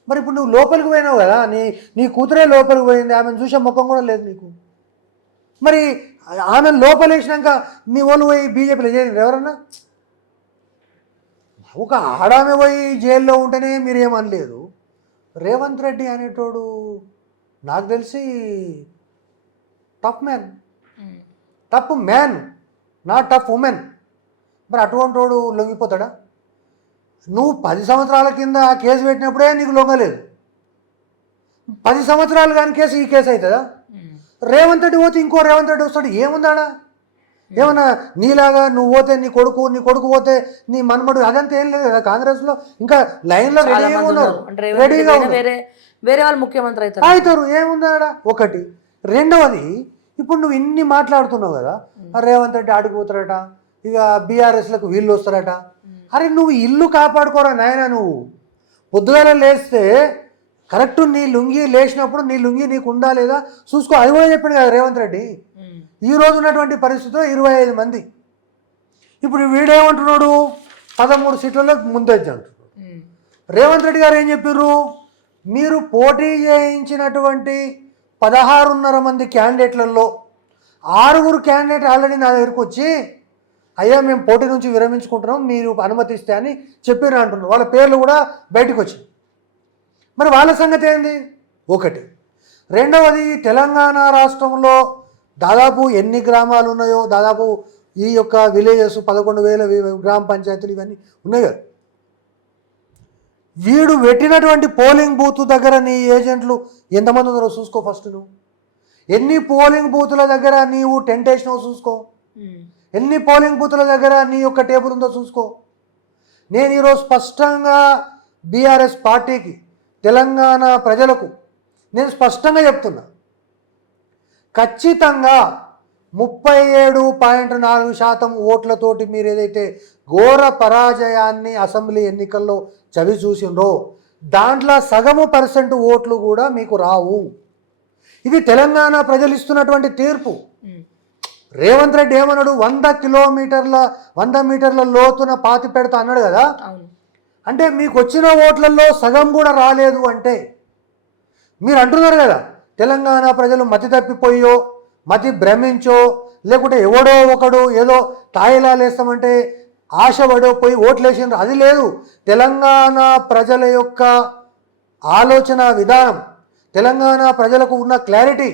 మరి ఇప్పుడు నువ్వు లోపలికి పోయినావు కదా, నీ కూతురే లోపలికి పోయింది, ఆమెను చూసే ముఖం కూడా లేదు నీకు. మరి ఆమెను లోపలేసినాక మీ వాళ్ళు పోయి బీజేపీలో చేయండి ఎవరన్నా? ఒక ఆడామె పోయి జైల్లో ఉంటేనే మీరు ఏమనలేదు. రేవంత్ రెడ్డి అనేటోడు నాకు తెలిసి tough man, not tough women. మరి అటువంటి వాడు లొంగిపోతాడా? నువ్వు 10 సంవత్సరాల కింద ఆ కేసు పెట్టినప్పుడే నీకు లొంగలేదు. 10 సంవత్సరాలు కానీ కేసు ఈ కేసు అవుతుందా? రేవంత్ రెడ్డి పోతే ఇంకో రేవంత్ రెడ్డి వస్తాడు. ఏముందాడా? ఏమన్నా నీలాగా నువ్వు పోతే నీ కొడుకు పోతే నీ మన్మడు అదంతా ఏం లేదు కదా కాంగ్రెస్లో. ఇంకా లైన్లో రెడీగా ఉన్నారు, రెడీగా వేరే వాళ్ళు ముఖ్యమంత్రి అవుతారు. ఏముందాడా? ఒకటి. రెండవది, ఇప్పుడు నువ్వు ఇన్ని మాట్లాడుతున్నావు కదా, రేవంత్ రెడ్డి ఆడిపోతారట, ఇక బీఆర్ఎస్లకు వీళ్ళు వస్తారట. అరే నువ్వు ఇల్లు కాపాడుకోరా నాయన. నువ్వు పొద్దుగాల లేస్తే కరెక్ట్ నీ లుంగి లేచినప్పుడు నీ లుంగి నీకు ఉందా లేదా చూసుకో. అది కూడా చెప్పాడు కదా రేవంత్ రెడ్డి. ఈ రోజు ఉన్నటువంటి పరిస్థితిలో 25 మంది. ఇప్పుడు వీడేమంటున్నాడు? 13 సీట్లలో ముందొచ్చి అంటున్నాడు. రేవంత్ రెడ్డి గారు ఏం చెప్పారు? మీరు పోటీ చేయించినటువంటి 16.5 మంది క్యాండిడేట్లలో 6 క్యాండిడేట్ ఆల్రెడీ నా దగ్గరకు వచ్చి అయ్యా మేము పోటీ నుంచి విరమించుకుంటున్నాం మీరు అనుమతిస్తే అని చెప్పారు అంటున్నారు. వాళ్ళ పేర్లు కూడా బయటకు వచ్చాయి. మరి వాళ్ళ సంగతి ఏంది? ఒకటి. రెండవది, తెలంగాణ రాష్ట్రంలో దాదాపు ఎన్ని గ్రామాలు ఉన్నాయో, దాదాపు ఈ యొక్క విలేజెస్ 11,000 గ్రామ పంచాయతీలు ఇవన్నీ ఉన్నాయి కదా. వీడు పెట్టినటువంటి పోలింగ్ బూత్ దగ్గర నీ ఏజెంట్లు ఎంతమంది ఉన్నారో చూసుకో. ఫస్ట్ నువ్వు ఎన్ని పోలింగ్ బూతుల దగ్గర నీవు టెంట్ వేసినావో చూసుకో. ఎన్ని పోలింగ్ బూతుల దగ్గర నీ యొక్క టేబుల్ ఉందో చూసుకో. నేను ఈరోజు స్పష్టంగా బీఆర్ఎస్ పార్టీకి, తెలంగాణ ప్రజలకు నేను స్పష్టంగా చెప్తున్నా, ఖచ్చితంగా 37.4% ఓట్లతోటి మీరు ఏదైతే ఘోర పరాజయాన్ని అసెంబ్లీ ఎన్నికల్లో చవి చూసినరో దాంట్లో సగము % ఓట్లు కూడా మీకు రావు. ఇది తెలంగాణ ప్రజలు ఇస్తున్నటువంటి తీర్పు. రేవంత్ రెడ్డి ఏమన్నాడు? 100 మీటర్ల లోతున పాతి పెడతా అన్నాడు కదా. అంటే మీకు వచ్చిన ఓట్లలో సగం కూడా రాలేదు అంటే మీరు అంటున్నారు కదా తెలంగాణ ప్రజలు మతి తప్పిపోయో, మతి భ్రమించో, లేకుంటే ఎవడో ఒకడు ఏదో తాయిలాలేస్తామంటే ఆశపడో పోయి ఓట్లేసిండ్రు. అది లేదు. తెలంగాణ ప్రజల యొక్క ఆలోచన విధానం, తెలంగాణ ప్రజలకు ఉన్న క్లారిటీ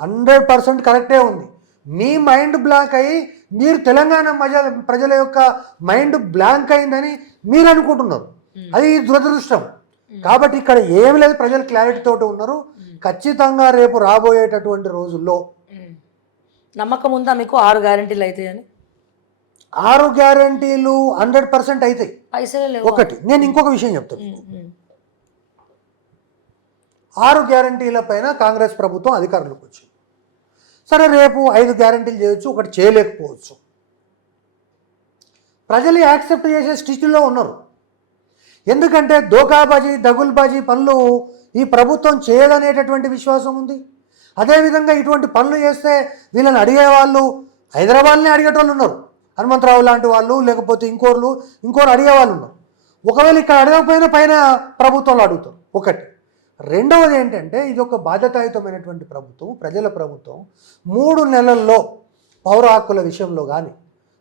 100% కరెక్టే ఉంది. మీ మైండ్ బ్లాంక్ అయ్యి మీరు తెలంగాణ ప్రజల యొక్క మైండ్ బ్లాంక్ అయిందని మీరు అనుకుంటున్నారు. అది దురదృష్టం. కాబట్టి ఇక్కడ ఏమి లేదు, ప్రజలు క్లారిటీతోటి ఉన్నారు. ఖచ్చితంగా రేపు రాబోయేటటువంటి రోజుల్లో నమ్మకం ఉందా మీకు 6 గ్యారెంటీలు అవుతాయని? 6 గ్యారెంటీలు 100% అవుతాయి. పైసలే లేవు. ఒకటి, నేను ఇంకొక విషయం చెప్తాను. 6 గ్యారెంటీల పైన కాంగ్రెస్ ప్రభుత్వం అధికారంలోకి వచ్చింది. సరే, రేపు 5 గ్యారెంటీలు చేయొచ్చు, ఒకటి చేయలేకపోవచ్చు. ప్రజలు యాక్సెప్ట్ చేసే స్థితిలో ఉన్నారు. ఎందుకంటే దోకాబాజీ, దగుల్బాజీ పనులు ఈ ప్రభుత్వం చేయదనేటటువంటి విశ్వాసం ఉంది. అదేవిధంగా ఇటువంటి పనులు చేస్తే వీళ్ళని అడిగేవాళ్ళు హైదరాబాద్ని అడిగేటోళ్ళు ఉన్నారు. హనుమంతరావు లాంటి వాళ్ళు, లేకపోతే ఇంకోరు అడిగేవాళ్ళు ఉన్నారు. ఒకవేళ ఇక్కడ అడగకపోయినా పైన ప్రభుత్వంలో అడుగుతారు. ఒకటి. రెండవది ఏంటంటే ఇది ఒక బాధ్యతాయుతమైనటువంటి ప్రభుత్వం, ప్రజల ప్రభుత్వం. 3 నెలల్లో పౌర హక్కుల విషయంలో కానీ,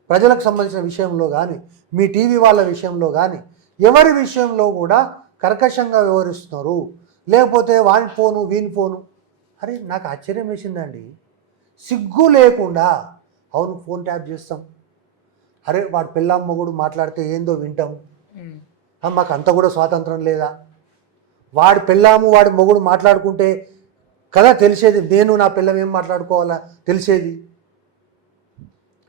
ప్రజలకు సంబంధించిన విషయంలో కానీ, మీ టీవీ వాళ్ళ విషయంలో కానీ, ఎవరి విషయంలో కూడా కర్కశంగా వ్యవహరిస్తున్నారు. లేకపోతే వాని ఫోను వీని ఫోను. అరే, నాకు ఆశ్చర్యం వేసిందండి. సిగ్గు లేకుండా అవును ఫోన్ ట్యాప్ చేస్తాం, అరే వాడు పిల్లం మొగుడు మాట్లాడితే ఏందో వింటాం, మాకు అంత కూడా స్వాతంత్రం లేదా? వాడి పిల్లాము వాడి మొగుడు మాట్లాడుకుంటే కదా తెలిసేది, నేను నా పిల్లం ఏం మాట్లాడుకోవాలా తెలిసేది.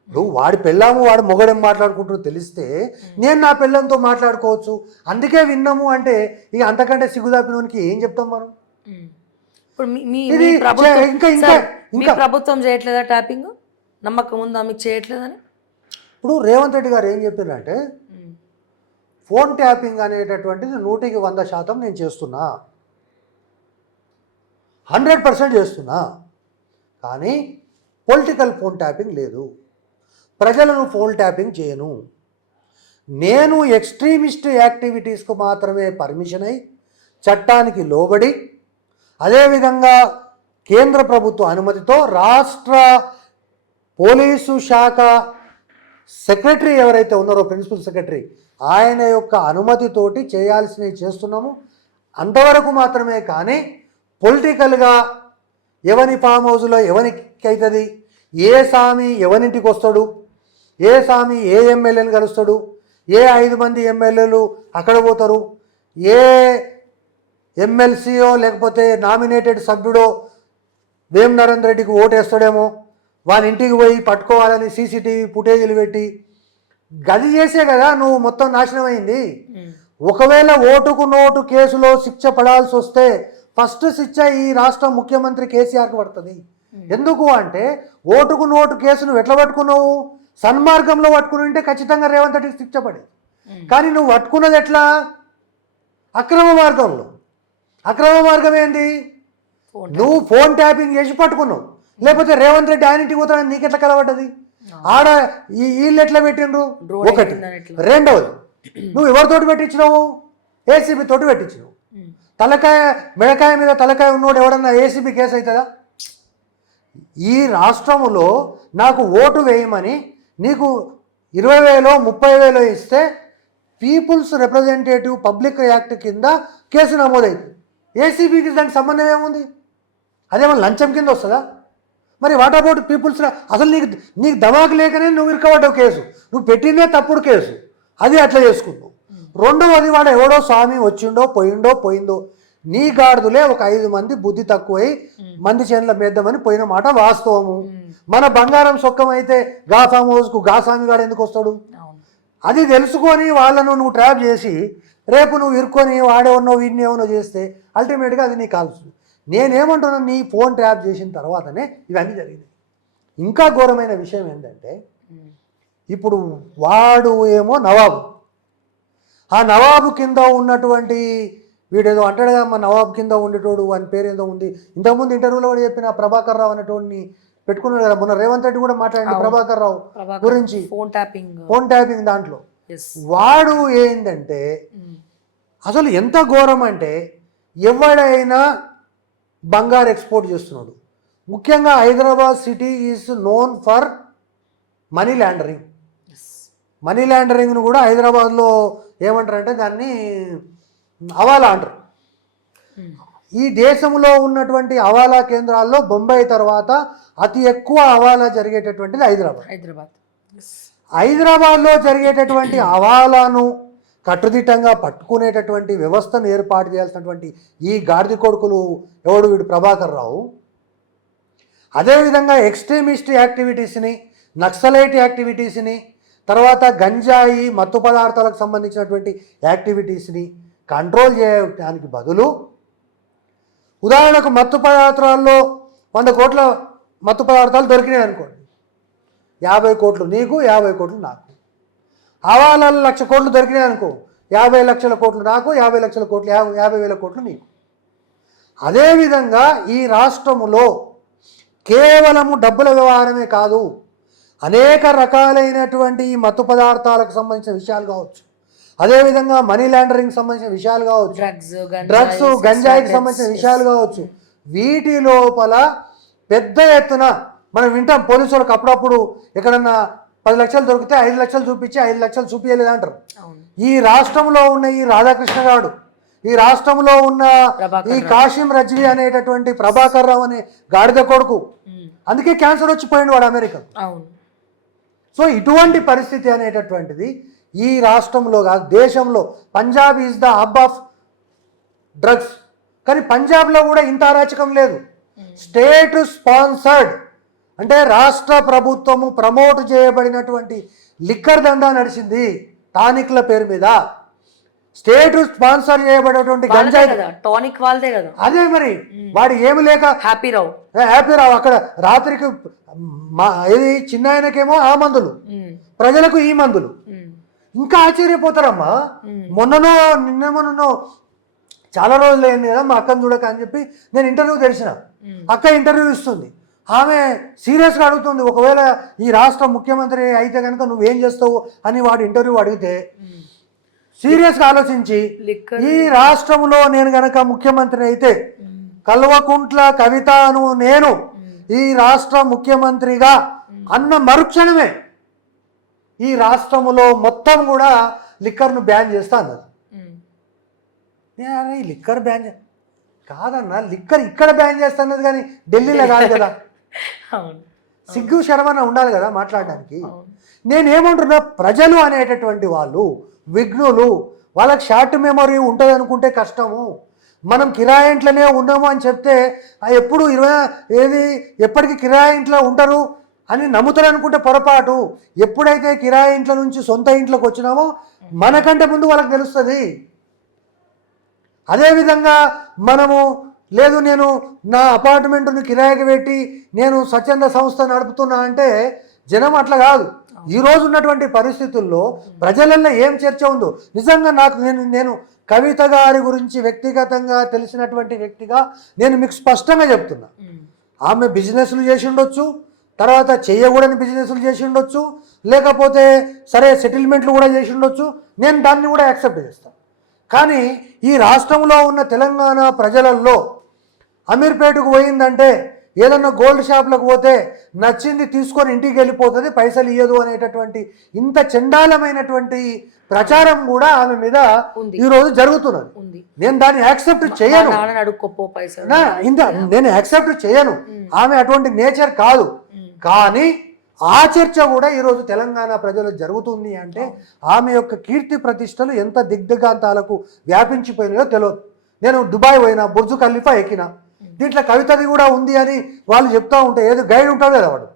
ఇప్పుడు వాడి పిల్లాము వాడి మొగడేం మాట్లాడుకుంటారో తెలిస్తే నేను నా పిల్లంతో మాట్లాడుకోవచ్చు. అందుకే విన్నాము అంటే ఇక అంతకంటే సిగ్గుదాపినోనికి ఏం చెప్తాం మనం? ఇప్పుడు ఇంకా ప్రభుత్వం చేయట్లేదా ట్యాపింగ్? నమ్మకం ఉందా మీకు చేయట్లేదని? ఇప్పుడు రేవంత్ రెడ్డి గారు ఏం చెప్పారంటే ఫోన్ ట్యాపింగ్ అనేటటువంటిది 100% నేను చేస్తున్నా, 100% చేస్తున్నా, కానీ పొలిటికల్ ఫోన్ ట్యాపింగ్ లేదు, ప్రజలను ఫోన్ ట్యాపింగ్ చేయను, నేను ఎక్స్ట్రీమిస్ట్ యాక్టివిటీస్కు మాత్రమే పర్మిషన్ అయి చట్టానికి లోబడి, అదేవిధంగా కేంద్ర ప్రభుత్వ అనుమతితో రాష్ట్ర పోలీసు శాఖ సెక్రటరీ ఎవరైతే ఉన్నారో ప్రిన్సిపల్ సెక్రటరీ ఆయన యొక్క అనుమతితోటి చేయాల్సినవి చేస్తున్నాము. అంతవరకు మాత్రమే. కానీ పొలిటికల్గా ఎవని ఫామ్ హౌస్లో ఎవరికి అవుతుంది, ఏ స్వామి ఎవరింటికి వస్తాడు, ఏ స్వామి ఏ ఎమ్మెల్యేని కలుస్తాడు, ఏ 5 మంది ఎమ్మెల్యేలు అక్కడ పోతారు, ఏ ఎమ్మెల్సీయో లేకపోతే నామినేటెడ్ సభ్యుడో వేం నరేంద్ర రెడ్డికి ఓటేస్తాడేమో వాళ్ళ ఇంటికి పోయి పట్టుకోవాలని సీసీటీవీ ఫుటేజీలు పెట్టి గది చేసే కదా నువ్వు మొత్తం నాశనం అయింది. ఒకవేళ ఓటుకు నోటు కేసులో శిక్ష పడాల్సి వస్తే ఫస్ట్ శిక్ష ఈ రాష్ట్ర ముఖ్యమంత్రి కేసీఆర్కి పడుతుంది. ఎందుకు అంటే ఓటుకు నోటు కేసును ఎట్లా పట్టుకున్నావు? సన్మార్గంలో పట్టుకుని ఉంటే ఖచ్చితంగా రేవంత్ రెడ్డికి శిక్ష పడేది. కానీ నువ్వు పట్టుకున్నది ఎట్లా? అక్రమ మార్గంలో. అక్రమ మార్గం ఏంది? నువ్వు ఫోన్ ట్యాపింగ్ చేసి పట్టుకున్నావు. లేకపోతే రేవంత్ రెడ్డి ఆయన ఇంటికి పోతాడని నీకెట్లా కలవడ్డది? ఆడ వీళ్ళు ఎట్లా పెట్టిండ్రు? ఒకటి. రెండవది, నువ్వు ఎవరితోటి పెట్టించినావు? ఏసీబీ తోటి పెట్టించినావు. మెడకాయ మీద తలకాయ ఉన్నోడు ఎవడన్నా ఏసీబీ కేసు అవుతుందా? ఈ రాష్ట్రంలో నాకు ఓటు వేయమని నీకు 20,000 30,000 ఇస్తే పీపుల్స్ రిప్రజెంటేటివ్ పబ్లిక్ యాక్ట్ కింద కేసు నమోదైంది. ఏసీబీకి దానికి సంబంధం ఏముంది? అదేమన్నా లంచం కింద వస్తుందా? మరి వాట్ అబౌట్ పీపుల్స్? అసలు నీకు దమాకు లేకనే నువ్వు ఇరుకబడ్డావు కేసు, నువ్వు పెట్టిందే తప్పుడు కేసు, అది అట్లా చేసుకున్నావు. రెండవది వాడు ఎవడో స్వామి వచ్చిండో పోయిందో నీ గాడిదలే ఒక 5 మంది బుద్ధి తక్కువై మంది చేనుల మేద్దామని పోయిన మాట వాస్తవము. మన బంగారం సొక్కం అయితే గా ఫామ్ హౌస్కు గా స్వామి గాడు ఎందుకు వస్తాడు? అది తెలుసుకొని వాళ్ళను నువ్వు ట్రాప్ చేసి రేపు నువ్వు ఇరుక్కొని వాడేవన్నో వీడిని ఏమన్నో చేస్తే అల్టిమేట్గా అది నీ కాల్సు. నేనేమంటున్నాను, నీ ఫోన్ ట్రాప్ చేసిన తర్వాతనే ఇవన్నీ జరిగింది. ఇంకా ఘోరమైన విషయం ఏంటంటే ఇప్పుడు వాడు ఏమో నవాబు, ఆ నవాబు కింద ఉన్నటువంటి వీడేదో అంటాడుగా, మా నవాబు కింద ఉండేటోడు అని పేరు ఏదో ఉంది. ఇంతకుముందు ఇంటర్వ్యూలో కూడా చెప్పిన ప్రభాకర్ రావు అనేటోడిని పెట్టుకున్నాడు కదా, మొన్న రేవంత్ రెడ్డి కూడా మాట్లాడి ప్రభాకర్ రావు గురించి ఫోన్ ట్యాపింగ్ దాంట్లో. వాడు ఏంటంటే అసలు ఎంత ఘోరం అంటే ఎవడైనా బంగారు ఎక్స్పోర్ట్ చేస్తున్నాడు. ముఖ్యంగా Hyderabad city is known for money laundering. Money లాండరింగ్ను కూడా హైదరాబాద్లో ఏమంటారంటే దాన్ని హవాలా అంటారు. ఈ దేశంలో ఉన్నటువంటి హవాలా కేంద్రాల్లో బొంబాయి తర్వాత అతి ఎక్కువ హవాలా జరిగేటటువంటిది హైదరాబాద్లో జరిగేటటువంటి హవాలాను కట్టుదిట్టంగా పట్టుకునేటటువంటి వ్యవస్థను ఏర్పాటు చేయాల్సినటువంటి ఈ గాడిద కొడుకులు ఎవడు వీడు ప్రభాకర్ రావు. అదేవిధంగా ఎక్స్ట్రీమిస్ట్ యాక్టివిటీస్ని, నక్సలైట్ యాక్టివిటీస్ని, తర్వాత గంజాయి మత్తు పదార్థాలకు సంబంధించినటువంటి యాక్టివిటీస్ని కంట్రోల్ చేయడానికి బదులు, ఉదాహరణకు మత్తు పదార్థాల్లో 100 కోట్ల మత్తు పదార్థాలు దొరికినాయి అనుకోండి, 50 కోట్లు నీకు 50 కోట్లు నాకు. హవాలాలు 1,00,000 కోట్లు దొరికినాయి అనుకో, 50 లక్షల కోట్లు నాకు, 50 లక్షల కోట్లు 50,000 కోట్లు నీకు. అదేవిధంగా ఈ రాష్ట్రములో కేవలము డబ్బుల వ్యవహారమే కాదు, అనేక రకాలైనటువంటి ఈ మత్తు పదార్థాలకు సంబంధించిన విషయాలు కావచ్చు, అదేవిధంగా మనీ లాండరింగ్ సంబంధించిన విషయాలు కావచ్చు, డ్రగ్స్ గంజాయికి సంబంధించిన విషయాలు కావచ్చు, వీటి లోపల పెద్ద ఎత్తున మనం వింటాం. పోలీసు వాళ్ళకి అప్పుడప్పుడు ఎక్కడన్నా 10 లక్షలు దొరికితే 5 లక్షలు చూపించి 5 లక్షలు చూపించలేదు అంటారు. ఈ రాష్ట్రంలో ఉన్న ఈ రాధాకృష్ణ గారు, ఈ రాష్ట్రంలో ఉన్న ఈ కాశీం రజ్వీ అనేటటువంటి ప్రభాకర్ రావు అనే గాడిద కొడుకు, అందుకే క్యాన్సర్ వచ్చిపోయింది వాడు అమెరికా. సో ఇటువంటి పరిస్థితి అనేటటువంటిది ఈ రాష్ట్రంలో కాదు, దేశంలో. Punjab is the hub of drugs, కానీ పంజాబ్లో కూడా ఇంత అరాచకం లేదు. స్టేట్ స్పాన్సర్డ్ అంటే రాష్ట్ర ప్రభుత్వము ప్రమోట్ చేయబడినటువంటి లిక్కర్ దందా నడిచింది టానిక్ల పేరు మీద. స్టేట్ స్పాన్సర్ చేయబడినటువంటి గంజాయి టానిక్ వాళ్ళదే కదా. అదే మరి వాడు ఏమి లేక హ్యాపీరావు అక్కడ రాత్రికి ఇది చిన్న ఆయనకేమో ఆ మందులు, ప్రజలకు ఈ మందులు. ఇంకా ఆశ్చర్యపోతారమ్మా, నిన్నమొన్నో చాలా రోజులు అయింది కదా మా అక్కను చూడక అని చెప్పి నేను ఇంటర్వ్యూ తెరిచిన. అక్క ఇంటర్వ్యూ ఇస్తుంది, ఆమె సీరియస్గా అడుగుతుంది, ఒకవేళ ఈ రాష్ట్ర ముఖ్యమంత్రి అయితే కనుక నువ్వేం చేస్తావు అని వాడు ఇంటర్వ్యూ అడిగితే సీరియస్గా ఆలోచించి, ఈ రాష్ట్రంలో నేను గనక ముఖ్యమంత్రి అయితే కల్వకుంట్ల కవితను నేను ఈ రాష్ట్ర ముఖ్యమంత్రిగా అన్న మరుక్షణమే ఈ రాష్ట్రములో మొత్తం కూడా లిక్కర్ను బ్యాన్ చేస్తా అన్నది. ఈ లిక్కర్ బ్యాన్ కాదన్నా, లిక్కర్ ఇక్కడ బ్యాన్ చేస్తా అన్నది కానీ ఢిల్లీలో కాదు కదా. సిగ్గు శర్మన ఉండాలి కదా మాట్లాడడానికి. నేనేమంటున్నా, ప్రజలు అనేటటువంటి వాళ్ళు విఘ్నులు, వాళ్ళకి షార్ట్ మెమొరీ ఉంటుంది అనుకుంటే కష్టము. మనం కిరాయి ఇంట్లోనే ఉన్నాము అని చెప్తే ఎప్పుడు ఎప్పటికీ కిరాయి ఇంట్లో ఉంటారు అని నమ్ముతారు అనుకుంటే పొరపాటు. ఎప్పుడైతే కిరాయి ఇంట్లో నుంచి సొంత ఇంట్లోకి వచ్చినామో మనకంటే ముందు వాళ్ళకి తెలుస్తుంది. అదేవిధంగా మనము లేదు నేను నా అపార్ట్మెంట్ను కిరాయికి పెట్టి నేను స్వచ్ఛంద సంస్థ నడుపుతున్నా అంటే జనం అట్లా కాదు. ఈరోజు ఉన్నటువంటి పరిస్థితుల్లో ప్రజలలో ఏం చర్చ ఉందో నిజంగా నేను కవిత గారి గురించి వ్యక్తిగతంగా తెలిసినటువంటి వ్యక్తిగా నేను మీకు స్పష్టంగా చెప్తున్నా. ఆమె బిజినెస్లు చేసి ఉండొచ్చు, తర్వాత చేయకూడని బిజినెస్లు చేసి ఉండొచ్చు, లేకపోతే సరే సెటిల్మెంట్లు కూడా చేసి ఉండొచ్చు, నేను దాన్ని కూడా యాక్సెప్ట్ చేస్తాను. కానీ ఈ రాష్ట్రంలో ఉన్న తెలంగాణ ప్రజలలో అమీర్పేటకు పోయిందంటే ఏదన్నా గోల్డ్ షాప్లకు పోతే నచ్చింది తీసుకొని ఇంటికి వెళ్ళిపోతుంది, పైసలు ఇయ్యదు అనేటటువంటి ఇంత చండాలమైనటువంటి ప్రచారం కూడా ఆమె మీద ఈరోజు జరుగుతున్నది. నేను దాన్ని యాక్సెప్ట్ చేయను, నేను యాక్సెప్ట్ చేయను. ఆమె అటువంటి నేచర్ కాదు. కానీ ఆ చర్చ కూడా ఈరోజు తెలంగాణ ప్రజలు జరుగుతుంది అంటే ఆమె యొక్క కీర్తి ప్రతిష్టలు ఎంత దిగ్దిగాంతాలకు వ్యాపించిపోయినాయో తెలియదు. నేను దుబాయ్ పోయినా, బుర్జు ఖలీఫా ఎక్కినా, దీంట్లో కవితది కూడా ఉంది అని వాళ్ళు చెప్తా ఉంటే ఏదో గైడ్ ఉంటాడు కదా వాడు,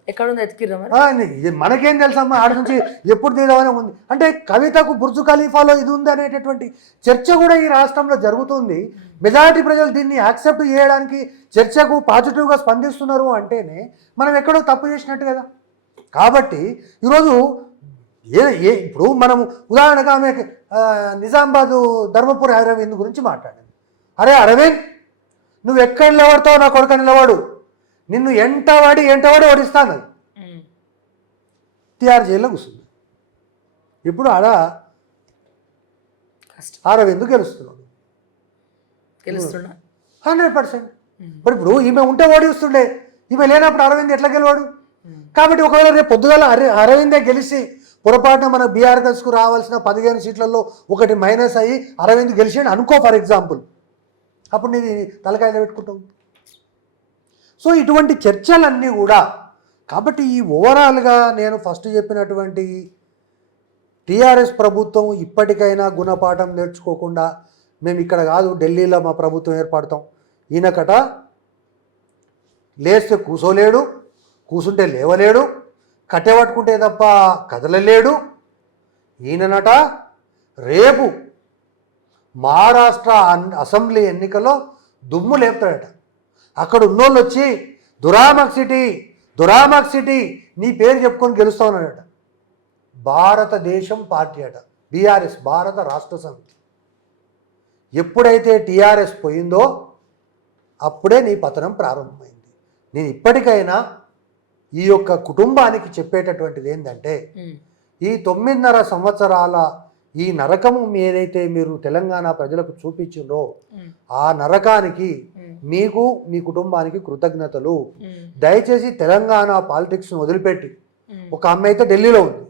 మనకేం తెలుసమ్మా ఆడ నుంచి ఎప్పుడు తీద్దామని ఉంది అంటే కవితకు బుర్జు ఖలీఫాలో ఇది ఉంది అనేటటువంటి చర్చ కూడా ఈ రాష్ట్రంలో జరుగుతుంది. మెజారిటీ ప్రజలు దీన్ని యాక్సెప్ట్ చేయడానికి చర్చకు పాజిటివ్గా స్పందిస్తున్నారు అంటేనే మనం ఎక్కడో తప్పు చేసినట్టు కదా. కాబట్టి ఈరోజు ఇప్పుడు మనం ఉదాహరణగా ఆమె నిజామాబాదు ధర్మపురి అరవింద్ గురించి మాట్లాడింది. అరే అరవింద్, నువ్వు ఎక్కడ నిలబడతావు నా కొడుకు నిలబడు, నిన్ను ఎంటవాడి ఓడిస్తాను. తిహార్ జైల్లో కూర్చుంది. ఇప్పుడు ఆడ అరవింద్ గెలుస్తున్నాడు 100%. ఇప్పుడు ఈమె ఉంటే ఓడిస్తుండే, ఈమె లేనప్పుడు అరవింద్ ఎట్లా గెలవాడు? కాబట్టి ఒకవేళ రేపు పొద్దుగాల అరవిందే గెలిచి పొరపాటున మన బీఆర్ఎస్కు రావాల్సిన 15 సీట్లలో ఒకటి మైనస్ అయ్యి అరవింద్ గెలిచాడు అనుకో ఫర్ ఎగ్జాంపుల్, అప్పుడు నీది తలకాయలో పెట్టుకుంటావు. సో ఇటువంటి చర్చలన్నీ కూడా. కాబట్టి ఈ ఓవరాల్గా నేను ఫస్ట్ చెప్పినటువంటి టీఆర్ఎస్ ప్రభుత్వం ఇప్పటికైనా గుణపాఠం నేర్చుకోకుండా మేము ఇక్కడ కాదు ఢిల్లీలో మా ప్రభుత్వం ఏర్పడతాం, ఈయనకట లేస్తే కూసోలేడు, కూసుంటే లేవలేడు, కట్టెపట్టుకుంటే తప్ప కదలలేడు, ఈయననట రేపు మహారాష్ట్ర అసెంబ్లీ ఎన్నికల్లో దుమ్ము లేపుతాడట. అక్కడ ఉన్నోళ్ళు వచ్చి దురామక్ సిటీ నీ పేరు చెప్పుకొని గెలుస్తామన్నాడట. భారతదేశం పార్టీ అట, బీఆర్ఎస్ భారత రాష్ట్ర సమితి. ఎప్పుడైతే టీఆర్ఎస్ పోయిందో అప్పుడే నీ పతనం ప్రారంభమైంది. నేను ఇప్పటికైనా ఈ యొక్క కుటుంబానికి చెప్పేటటువంటిది ఏంటంటే ఈ 9.5 సంవత్సరాల ఈ నరకము ఏదైతే మీరు తెలంగాణ ప్రజలకు చూపించిండ్రో ఆ నరకానికి మీకు మీ కుటుంబానికి కృతజ్ఞతలు. దయచేసి తెలంగాణ పాలిటిక్స్ను వదిలిపెట్టి, ఒక అమ్మాయి అయితే ఢిల్లీలో ఉంది,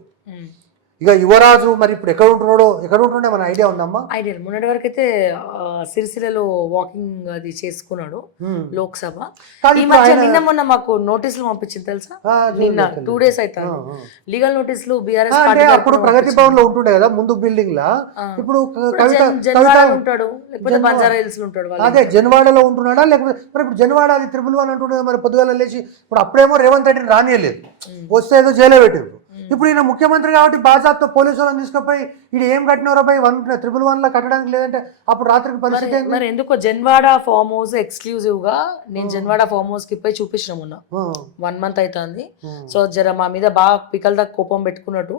ఇక యువరాజు మరి ఇప్పుడు ఎక్కడ ఉంటుండే మన ఐడియా ఉందమ్మా? ఐడియా మొన్నటి వరకు అయితే సిరిసిల్లలో వాకింగ్ అది చేసుకున్నాడు లోక్సభ. ఈ మధ్య నిన్న మొన్న మాకు నోటీసులు పంపించింది తెలుసా, నిన్న 2 days అయితే లీగల్ నోటీసులు బీఆర్ఎస్ అప్పుడు ప్రగతి భవన్ లో ఉంటుండే కదా ముందు బిల్డింగ్ లా, ఇప్పుడు ఉంటాడు లేకపోతే బంజారా హిల్స్ లో ఉంటాడు. అదే జన్వాడలో ఉంటున్నాడా లేకపోతే మరి ఇప్పుడు జన్వాడ అది 111 అంటుండే మరి పొద్దుగాల లేచి. ఇప్పుడు అప్పుడేమో రేవంత్ రెడ్డిని రానియలేదు, వస్తే ఏదో జైల్లో పెట్టారు. ఇప్పుడు ఈయన ముఖ్యమంత్రి కాబట్టి బాజాబ్తో పోలీసు వాళ్ళని తీసుకుపోయి ఇది ఏం కట్టినవరా పోయి 111 కట్టడానికి లేదంటే అప్పుడు రాత్రికి పరిస్థితి మరి ఎందుకో జన్వాడ ఫామ్ హౌస్ ఎక్స్క్లూజివ్ గా నేను జన్వాడ ఫామ్ హౌస్ కి పోయి చూపించిన మొన్న 1 month అవుతుంది. సో జర మా మీద బాగా పికల దాకా కోపం పెట్టుకున్నట్టు.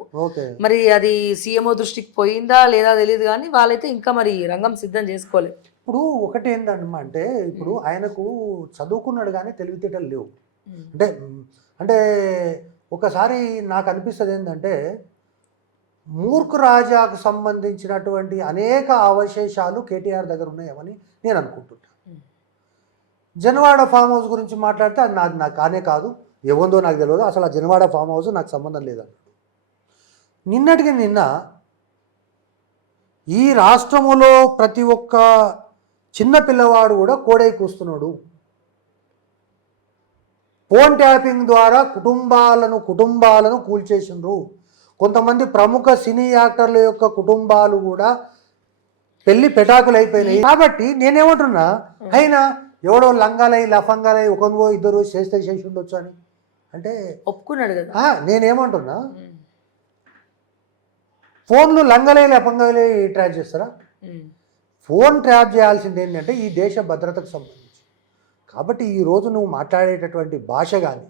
మరి అది సీఎంఓ దృష్టికి పోయిందా లేదా తెలియదు కానీ వాళ్ళైతే ఇంకా మరి రంగం సిద్ధం చేసుకోలేదు. ఇప్పుడు ఒకటి ఏంటమ్మా అంటే ఇప్పుడు ఆయనకు చదువుకున్నాడు కానీ తెలివితేటలు లేవు. అంటే ఒకసారి నాకు అనిపిస్తుంది ఏంటంటే మూర్ఖ రాజాకు సంబంధించినటువంటి అనేక అవశేషాలు కేటీఆర్ దగ్గర ఉన్నాయేమని నేను అనుకుంటున్నాను. జన్వాడ ఫామ్ హౌస్ గురించి మాట్లాడితే అది నాకు కానే కాదు, ఏముందో నాకు తెలియదు, అసలు ఆ జన్వాడ ఫామ్ హౌస్ నాకు సంబంధం లేదన్నాడు. నిన్నటికి నిన్న ఈ రాష్ట్రములో ప్రతి ఒక్క చిన్న పిల్లవాడు కూడా కోడై కూస్తున్నాడు. ఫోన్ ట్యాపింగ్ ద్వారా కుటుంబాలను కూల్చేసిండ్రు. కొంతమంది ప్రముఖ సినీ యాక్టర్ల యొక్క కుటుంబాలు కూడా పెళ్లి పెటాకులు అయిపోయినాయి. కాబట్టి నేనేమంటున్నా, అయినా ఎవడో లంగాలై లఫంగాలై ఒకరిగో ఇద్దరు చేస్తే చేసి ఉండొచ్చు అని అంటే ఒప్పుకున్నాడు కదా. నేనేమంటున్నా, ఫోన్లు లంగలై లఫంగాలై ట్రాప్ చేస్తారా? ఫోన్ ట్రాప్ చేయాల్సింది ఏంటంటే ఈ దేశ భద్రతకు సంబంధించి. కాబట్టి ఈరోజు నువ్వు మాట్లాడేటటువంటి భాష కానీ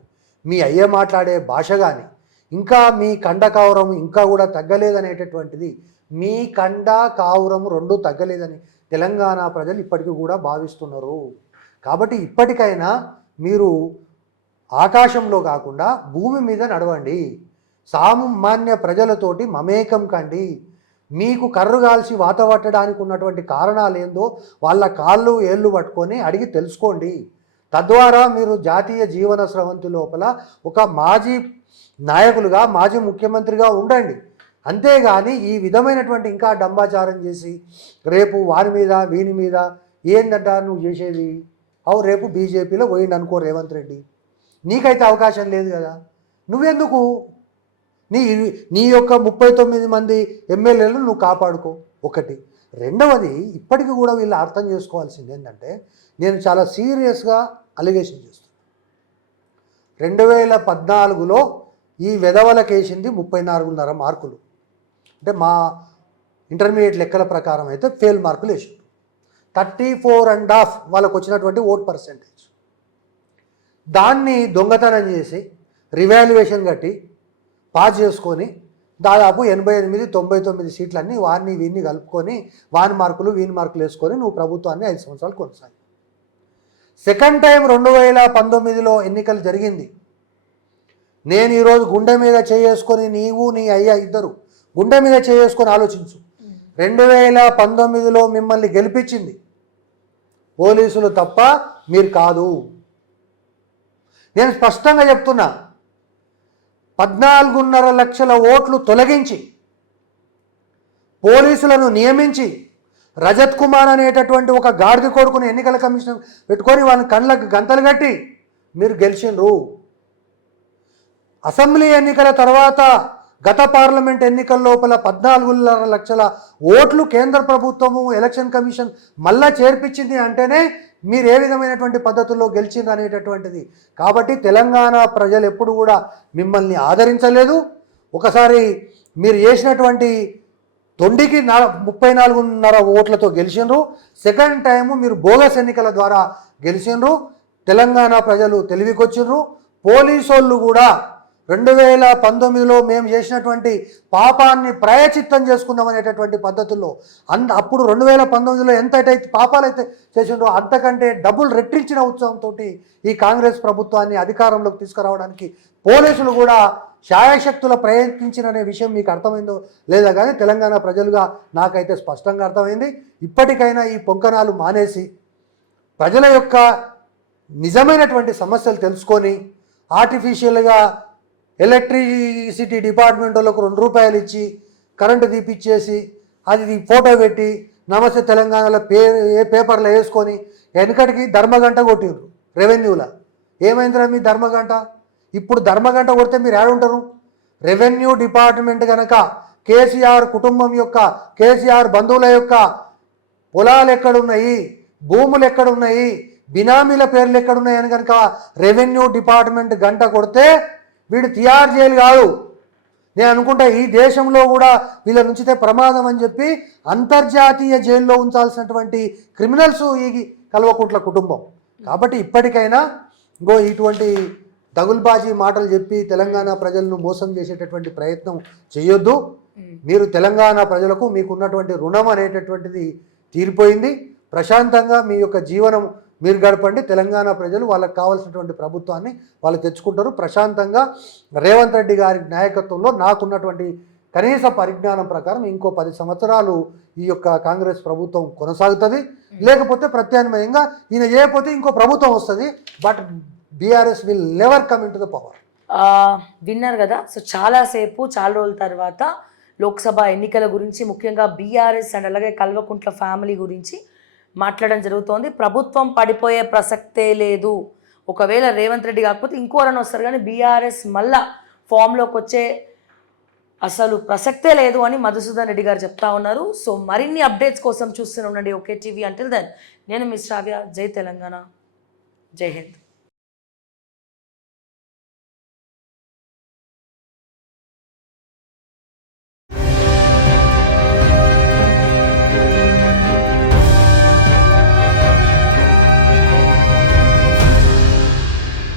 మీ అయ్య మాట్లాడే భాష కానీ ఇంకా మీ కండ కావురం ఇంకా కూడా తగ్గలేదనేటటువంటిది, మీ కండ కావురం 2 తగ్గలేదని తెలంగాణ ప్రజలు ఇప్పటికీ కూడా భావిస్తున్నారు. కాబట్టి ఇప్పటికైనా మీరు ఆకాశంలో కాకుండా భూమి మీద నడవండి, సామాన్య ప్రజలతోటి మమేకం కండి. మీకు కర్రు కాల్చి వాత పట్టడానికి ఉన్నటువంటి కారణాలు ఏందో వాళ్ళ కాళ్ళు ఏళ్ళు పట్టుకొని అడిగి తెలుసుకోండి. తద్వారా మీరు జాతీయ జీవన స్రవంతి లోపల ఒక మాజీ నాయకులుగా మాజీ ముఖ్యమంత్రిగా ఉండండి. అంతేగాని ఈ విధమైనటువంటి ఇంకా డంబాచారం చేసి రేపు వారి మీద వీని మీద ఏందంట నువ్వు చేసేది, అవు రేపు బీజేపీలో పోయిండు అనుకో రేవంత్ రెడ్డి, నీకైతే అవకాశం లేదు కదా, నువ్వెందుకు నీ యొక్క 39 మంది ఎమ్మెల్యేలను నువ్వు కాపాడుకో. ఒకటి. రెండవది, ఇప్పటికీ కూడా వీళ్ళు అర్థం చేసుకోవాల్సింది ఏంటంటే, నేను చాలా సీరియస్గా అలిగేషన్ చేస్తాను. 2014లో ఈ వెధవలకేసింది 34.5 మార్కులు. అంటే మా ఇంటర్మీడియట్ లెక్కల ప్రకారం అయితే ఫెయిల్ మార్కులు వేసింది. 34.5 వాళ్ళకు వచ్చినటువంటి ఓట్ పర్సెంటేజ్. దాన్ని దొంగతనం చేసి రివాల్యుయేషన్ కట్టి పాస్ చేసుకొని దాదాపు 88-99 సీట్లన్నీ వారిని వీరిని కలుపుకొని వాని మార్కులు వీని మార్కులు వేసుకొని నువ్వు ప్రభుత్వాన్ని 5 సంవత్సరాలు కొనసాగి. సెకండ్ టైం 2019లో ఎన్నికలు జరిగింది. నేను ఈరోజు గుండె మీద చేసుకొని, నీవు నీ అయ్యా ఇద్దరు గుండె మీద చేసుకొని ఆలోచించు. 2019లో మిమ్మల్ని గెలిపించింది పోలీసులు తప్ప మీరు కాదు. నేను స్పష్టంగా చెప్తున్నా, 14.5 లక్షల ఓట్లు తొలగించి పోలీసులను నియమించి రజత్ కుమార్ అనేటటువంటి ఒక గాడిద కొడుకుని ఎన్నికల కమిషన్ పెట్టుకొని వాళ్ళని కళ్ళకు గంతలు కట్టి మీరు గెలిచిండ్రు. అసెంబ్లీ ఎన్నికల తర్వాత గత పార్లమెంట్ ఎన్నికల లోపల 14.5 లక్షల ఓట్లు కేంద్ర ప్రభుత్వము ఎలక్షన్ కమిషన్ మళ్ళా చేర్పించింది అంటేనే మీరు ఏ విధమైనటువంటి పద్ధతుల్లో గెలిచింది అనేటటువంటిది. కాబట్టి తెలంగాణ ప్రజలు ఎప్పుడు కూడా మిమ్మల్ని ఆదరించలేదు. ఒకసారి మీరు చేసినటువంటి తొండికి 34.5 ఓట్లతో గెలిచిండ్రు. సెకండ్ టైము మీరు బోగస్ ఎన్నికల ద్వారా గెలిచిండ్రు. తెలంగాణ ప్రజలు తెలివికొచ్చిండ్రు. పోలీసోళ్ళు కూడా 2019లో మేము చేసినటువంటి పాపాన్ని ప్రాయచిత్తం చేసుకుందాం అనేటటువంటి పద్ధతుల్లో అప్పుడు 2019లో ఎంతైతే పాపాలైతే చేసిండ్రో అంతకంటే డబుల్ రెట్టించిన ఉత్సాహంతో ఈ కాంగ్రెస్ ప్రభుత్వాన్ని అధికారంలోకి తీసుకురావడానికి పోలీసులు కూడా శాయశక్తుల ప్రయత్నించిననే విషయం మీకు అర్థమైందో లేదా కానీ తెలంగాణ ప్రజలుగా నాకైతే స్పష్టంగా అర్థమైంది. ఇప్పటికైనా ఈ పొంకనాలు మానేసి ప్రజల యొక్క నిజమైనటువంటి సమస్యలు తెలుసుకొని ఆర్టిఫిషియల్గా ఎలక్ట్రిసిటీ డిపార్ట్మెంట్ వాళ్ళకు 2 రూపాయలు ఇచ్చి కరెంటు తీపిచ్చేసి అది ఫోటో పెట్టి నమస్తే తెలంగాణలో ఏ పేపర్లో వేసుకొని వెనకటికి ధర్మగంట కొట్టిండ్రు రెవెన్యూలో. ఏమైందిరా మీ ధర్మగంట? ఇప్పుడు ధర్మగంట కొడితే మీరు ఏడుంటారు? రెవెన్యూ డిపార్ట్మెంట్ కనుక కేసీఆర్ కుటుంబం యొక్క కేసీఆర్ బంధువుల యొక్క పొలాలు ఎక్కడున్నాయి, భూములు ఎక్కడున్నాయి, బినామీల పేర్లు ఎక్కడున్నాయి అని కనుక రెవెన్యూ డిపార్ట్మెంట్ గంట కొడితే వీడు తిహార్ జైలు కాదు. నేను అనుకుంటా ఈ దేశంలో కూడా వీళ్ళ నుంచితే ప్రమాదం అని చెప్పి అంతర్జాతీయ జైల్లో ఉంచాల్సినటువంటి క్రిమినల్స్ ఈ కల్వకుంట్ల కుటుంబం. కాబట్టి ఇప్పటికైనా ఇటువంటి దగుల్బాజీ మాటలు చెప్పి తెలంగాణ ప్రజలను మోసం చేసేటటువంటి ప్రయత్నం చేయొద్దు. మీరు తెలంగాణ ప్రజలకు మీకున్నటువంటి రుణం అనేటటువంటిది తీరిపోయింది. ప్రశాంతంగా మీ యొక్క జీవనం మీరు గడపండి. తెలంగాణ ప్రజలు వాళ్ళకి కావాల్సినటువంటి ప్రభుత్వాన్ని వాళ్ళు తెచ్చుకుంటారు. ప్రశాంతంగా రేవంత్ రెడ్డి గారి నాయకత్వంలో నాకున్నటువంటి కనీస పరిజ్ఞానం ప్రకారం ఇంకో 10 సంవత్సరాలు ఈ యొక్క కాంగ్రెస్ ప్రభుత్వం కొనసాగుతుంది. లేకపోతే ప్రత్యామ్నాయంగా ఈయన చేయకపోతే ఇంకో ప్రభుత్వం వస్తుంది. But BRS will never come in to the power. విన్నారు కదా. సో చాలా రోజుల తర్వాత లోక్సభ ఎన్నికల గురించి ముఖ్యంగా బీఆర్ఎస్ అండ్ అలాగే కల్వకుంట్ల ఫ్యామిలీ గురించి మాట్లాడడం జరుగుతోంది. ప్రభుత్వం పడిపోయే ప్రసక్తే లేదు. ఒకవేళ రేవంత్ రెడ్డి కాకపోతే ఇంకోరని వస్తారు కానీ బీఆర్ఎస్ మళ్ళా ఫామ్లోకి వచ్చే అసలు ప్రసక్తే లేదు అని మధుసూదన్ రెడ్డి గారు చెప్తా ఉన్నారు. సో మరిన్ని అప్డేట్స్ కోసం చూస్తూనే ఉండండి ఓకే టీవీ. అంటిల్ దెన్ నేను మిస్ శ్రావ్య. జై తెలంగాణ, జై హింద్.